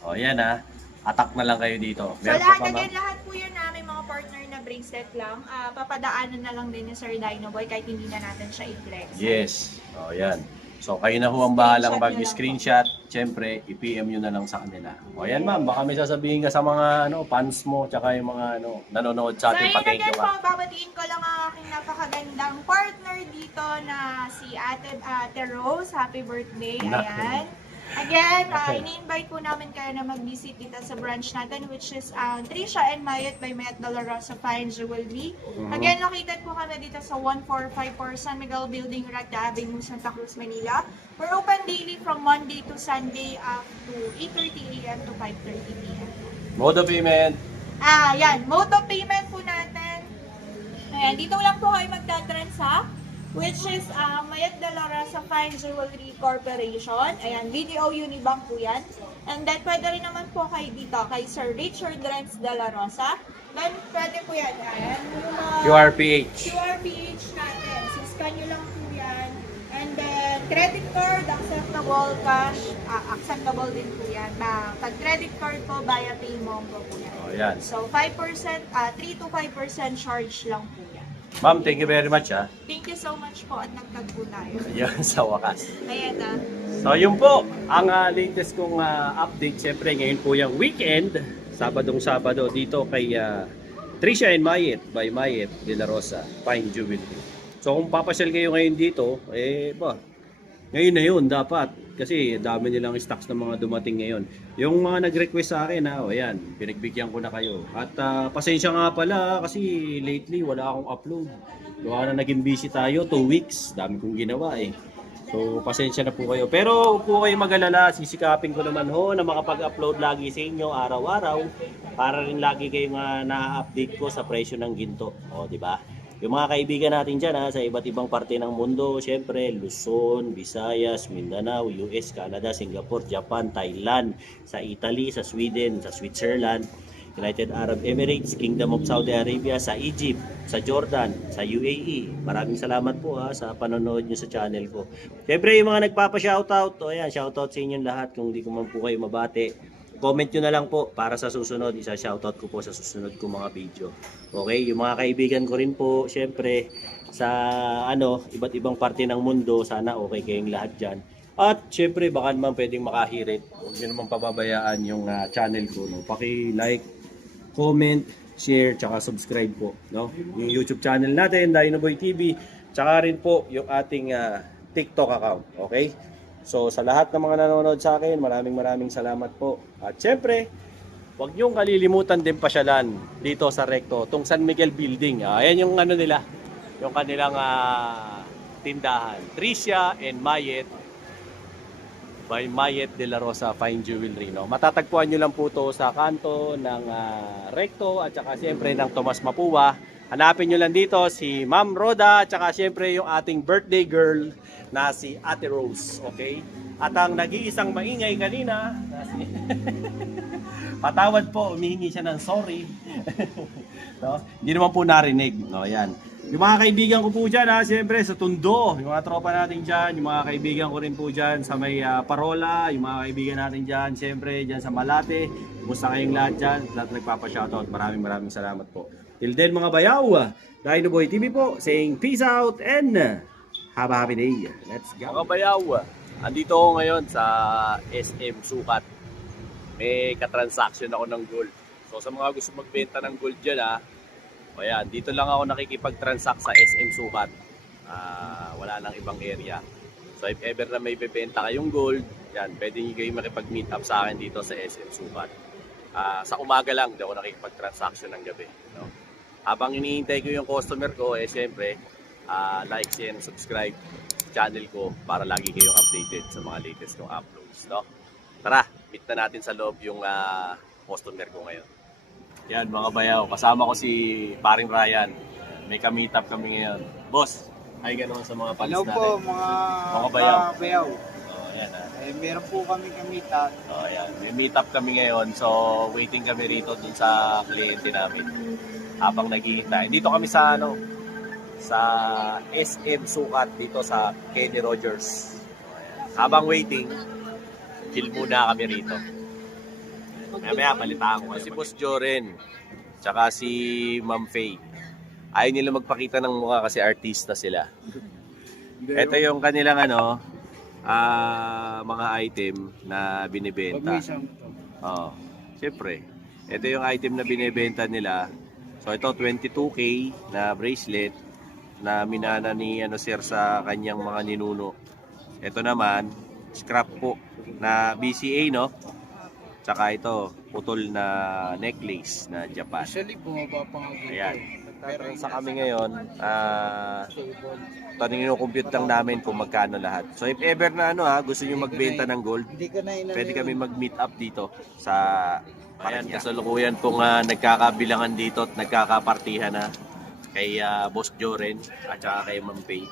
O, yan ah. Attack na lang kayo dito. So Meron lahat, pa ba, again, ma'am? lahat po yun namin mga partner na bracelet lang. Papadaanan na lang din ni Sir Dino Boy kahit hindi na natin siya i-flex. Yes. O, yan. So, kayo na ho ang bahalang Screenshot na lang mag-screenshot. Siyempre, i-PM nyo na lang sa kanila. O, yan ma'am. Baka may sasabihin ka sa mga fans mo, tsaka yung mga nanonood sa So atin. yun Pa-thank you again ka. po, babatiin ko lang ang aking napakagandang partner dito na si Ate Rose. Happy birthday. Ayan. Again, ini-invite po namin kayo na mag-visit dito sa branch natin, which is Trisha and Mayet by Mayet de la Rosa Fine Jewelry. Again, located po kami dito sa 1454 San Miguel Building, Recta Avenue, Santa Cruz, Manila. We're open daily from Monday to Sunday up to 8:30 a.m. to 5:30 p.m. Mode of payment. Yan. Mode of payment po natin. Ayan, dito lang po kayo magta-transact, which is Mayet de la Rosa Fine Jewelry Corporation. Ayan, BDO Unibank po yan. And then, pwede rin naman po kayo dito kay Sir Richard Renz de la Rosa. Then, pwede po yan. Ayan, yung mga QRPH. QRPH natin. So, scan nyo lang po yan. And then, credit card, acceptable cash, acceptable din po yan. Pag credit card po, via PayMongo po yan. O, yan. So, 5%, 3 to 5% charge lang po yan. Ma'am, thank you very much ah. Thank you so much po at nagtag po tayo. Yan, sa wakas. Ayan na. So, yun po, ang latest kong update. Siyempre, ngayon po yung weekend, Sabadong-Sabado, dito kay Trisha and Mayet by Mayet de la Rosa Fine Jewelry. So, kung papasyal kayo ngayon dito, ngayon na yun dapat. Kasi dami nilang stocks ng mga dumating ngayon. Yung mga nag-request sa akin, ayan, pinagbigyan ko na kayo. At pasensya nga pala kasi lately wala akong upload. Gawa na naging busy tayo, 2 weeks. Dami kong ginawa eh. So, pasensya na po kayo. Pero huwag po kayo mag-alala, sisikapin ko naman ho na makapag-upload lagi sa inyo araw-araw para rin lagi kayong na-update ko sa presyo ng ginto. O, di ba? Yung mga kaibigan natin dyan sa iba't ibang parte ng mundo, syempre Luzon, Visayas, Mindanao, US, Canada, Singapore, Japan, Thailand, sa Italy, sa Sweden, sa Switzerland, United Arab Emirates, Kingdom of Saudi Arabia, sa Egypt, sa Jordan, sa UAE. Maraming salamat po sa panonood nyo sa channel ko. Syempre yung mga nagpapa-shoutout, ayan, shoutout sa inyong lahat kung di ko man po kayo mabate. Comment nyo na lang po para sa susunod, isa-shoutout ko po sa susunod ko mga video. Okay, yung mga kaibigan ko rin po, syempre sa iba't ibang parte ng mundo, sana okay kayong lahat dyan. At syempre baka naman pwedeng makahirit, huwag nyo naman pababayaan yung channel ko. Paki-like, comment, share, tsaka subscribe po. Yung YouTube channel natin, Dino Boy TV, tsaka rin po yung ating TikTok account. Okay? So sa lahat ng mga nanonood sa akin, maraming salamat po. At syempre, huwag niyong kalilimutan din pasyalan dito sa Recto, itong San Miguel Building. Ayan yung ano nila, yung kanilang tindahan. Tricia and Mayet by Mayet de la Rosa Fine Jewelry. No? Matatagpuan nyo lang po to sa kanto ng Recto at saka siyempre ng Tomas Mapua. Hanapin nyo lang dito si Ma'am Roda at saka siyempre yung ating birthday girl na si Ate Rose. Okay? At ang nag-iisang maingay kanina na si patawad po, humihingi siya ng sorry. No? Hindi naman po narinig. No, yan. Yung mga kaibigan ko po dyan, siyempre sa Tondo, yung mga tropa natin dyan, yung mga kaibigan ko rin po dyan sa may Parola, yung mga kaibigan natin dyan, siyempre dyan sa Malate. Kumusta kayong lahat dyan? Lahat nagpapashoutout. Maraming salamat po. Till then mga bayaw, Dino Boy TV po, saying peace out and have a happy day. Let's go. Mga bayaw, andito ako ngayon sa SM Sukat. May katransaction ako ng gold. So sa mga gusto magbenta ng gold dyan ayan, dito lang ako nakikipag-transact sa SM Sukat. Wala nang ibang area. So if ever na may bebenta kayong gold, yan, pwede nyo kayo makipag-meet up sa akin dito sa SM Sukat. Sa umaga lang, di ako nakikipag-transaction ng gabi. No? Habang iniintay ko yung customer ko, siyempre, like, share, and subscribe sa channel ko para lagi kayong updated sa mga latest kong uploads. No? Tara, meet na natin sa loob yung customer ko ngayon. Yan mga bayaw, kasama ko si Paring Ryan. May ka-meet up kami ngayon. Boss, hi ka naman sa mga fans Hello natin. po mga bayaw. bayaw. Yan Meron po kami kamita. Yan. May meet up kami ngayon. So, waiting kami rito dun sa kliyente namin. Habang naghihintay. Dito kami sa sa SM Sukat dito sa Kenny Rogers. Habang waiting, chill muna kami rito. Mamaya balitaan ko si Boss Joren tsaka si Ma'am Faye. Ayaw nila magpakita ng mukha kasi artista sila. Ito yung kanilang mga item na binibenta. Siyempre. Ito yung item na binibenta nila. So ito 22K na bracelet na minana ni Sir sa kanyang mga ninuno. Ito naman scrap po na BCA, no? Tsaka ito, putol na necklace na Japan. Actually, bumaba pa nga. Ayan. Pero sa kami ngayon, compute lang namin kung magkano lahat. So if ever na gusto nyo magbenta ng gold, pwede kami mag-meet up dito sa Ayan, kasalukuyan pong nagkakabilangan dito at nagkakapartihan na kay Boss Joren at saka kay Ma'am Faye.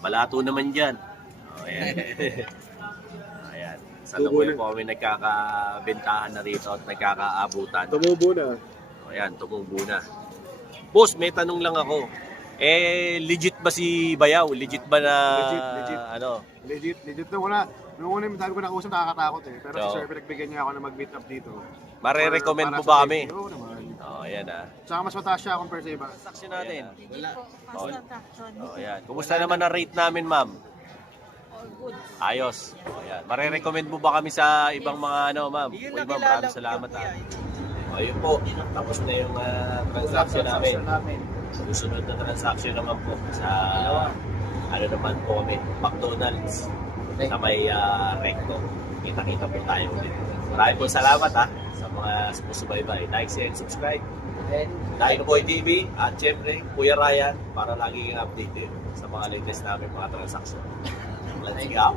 Balato naman dyan. Ayan. Ayan. Sa lukuyan po kami nagkakabentahan na rito at nagkakaabutan. Tumubo na. Ayan, tumubo na. Boss, may tanong lang ako. Legit ba si Bayaw? Legit ba na... Legit. Legit na wala. Noong una yung dami ko nakausap, nakakatakot Pero si So, Sir, pinagbigyan niya ako na mag-meet up dito. Mare-recommend Para mo sa ba safety. kami? Oo naman. Ayan Tsaka mas mataas siya compare sa iba. Transaction natin. Hindi po. Fast transaction. Ayan. Kumusta naman ang rate namin, ma'am? All good. Ayos. Ayan. Mare-recommend mo ba kami sa ibang mga ma'am? Uy, ma'am, maraming salamat Ayun po. Tapos na yung transaction namin. Susunod na transaction naman po sa naman po kami, McDonald's sa may Recto. Kita-kita po tayo ulit. Maraming po salamat sa mga sumusubaybay. Like, share, and subscribe. Dino Boy TV at syempre Kuya Ryan para lagi kang updated sa mga latest namin mga transaction. Let's go!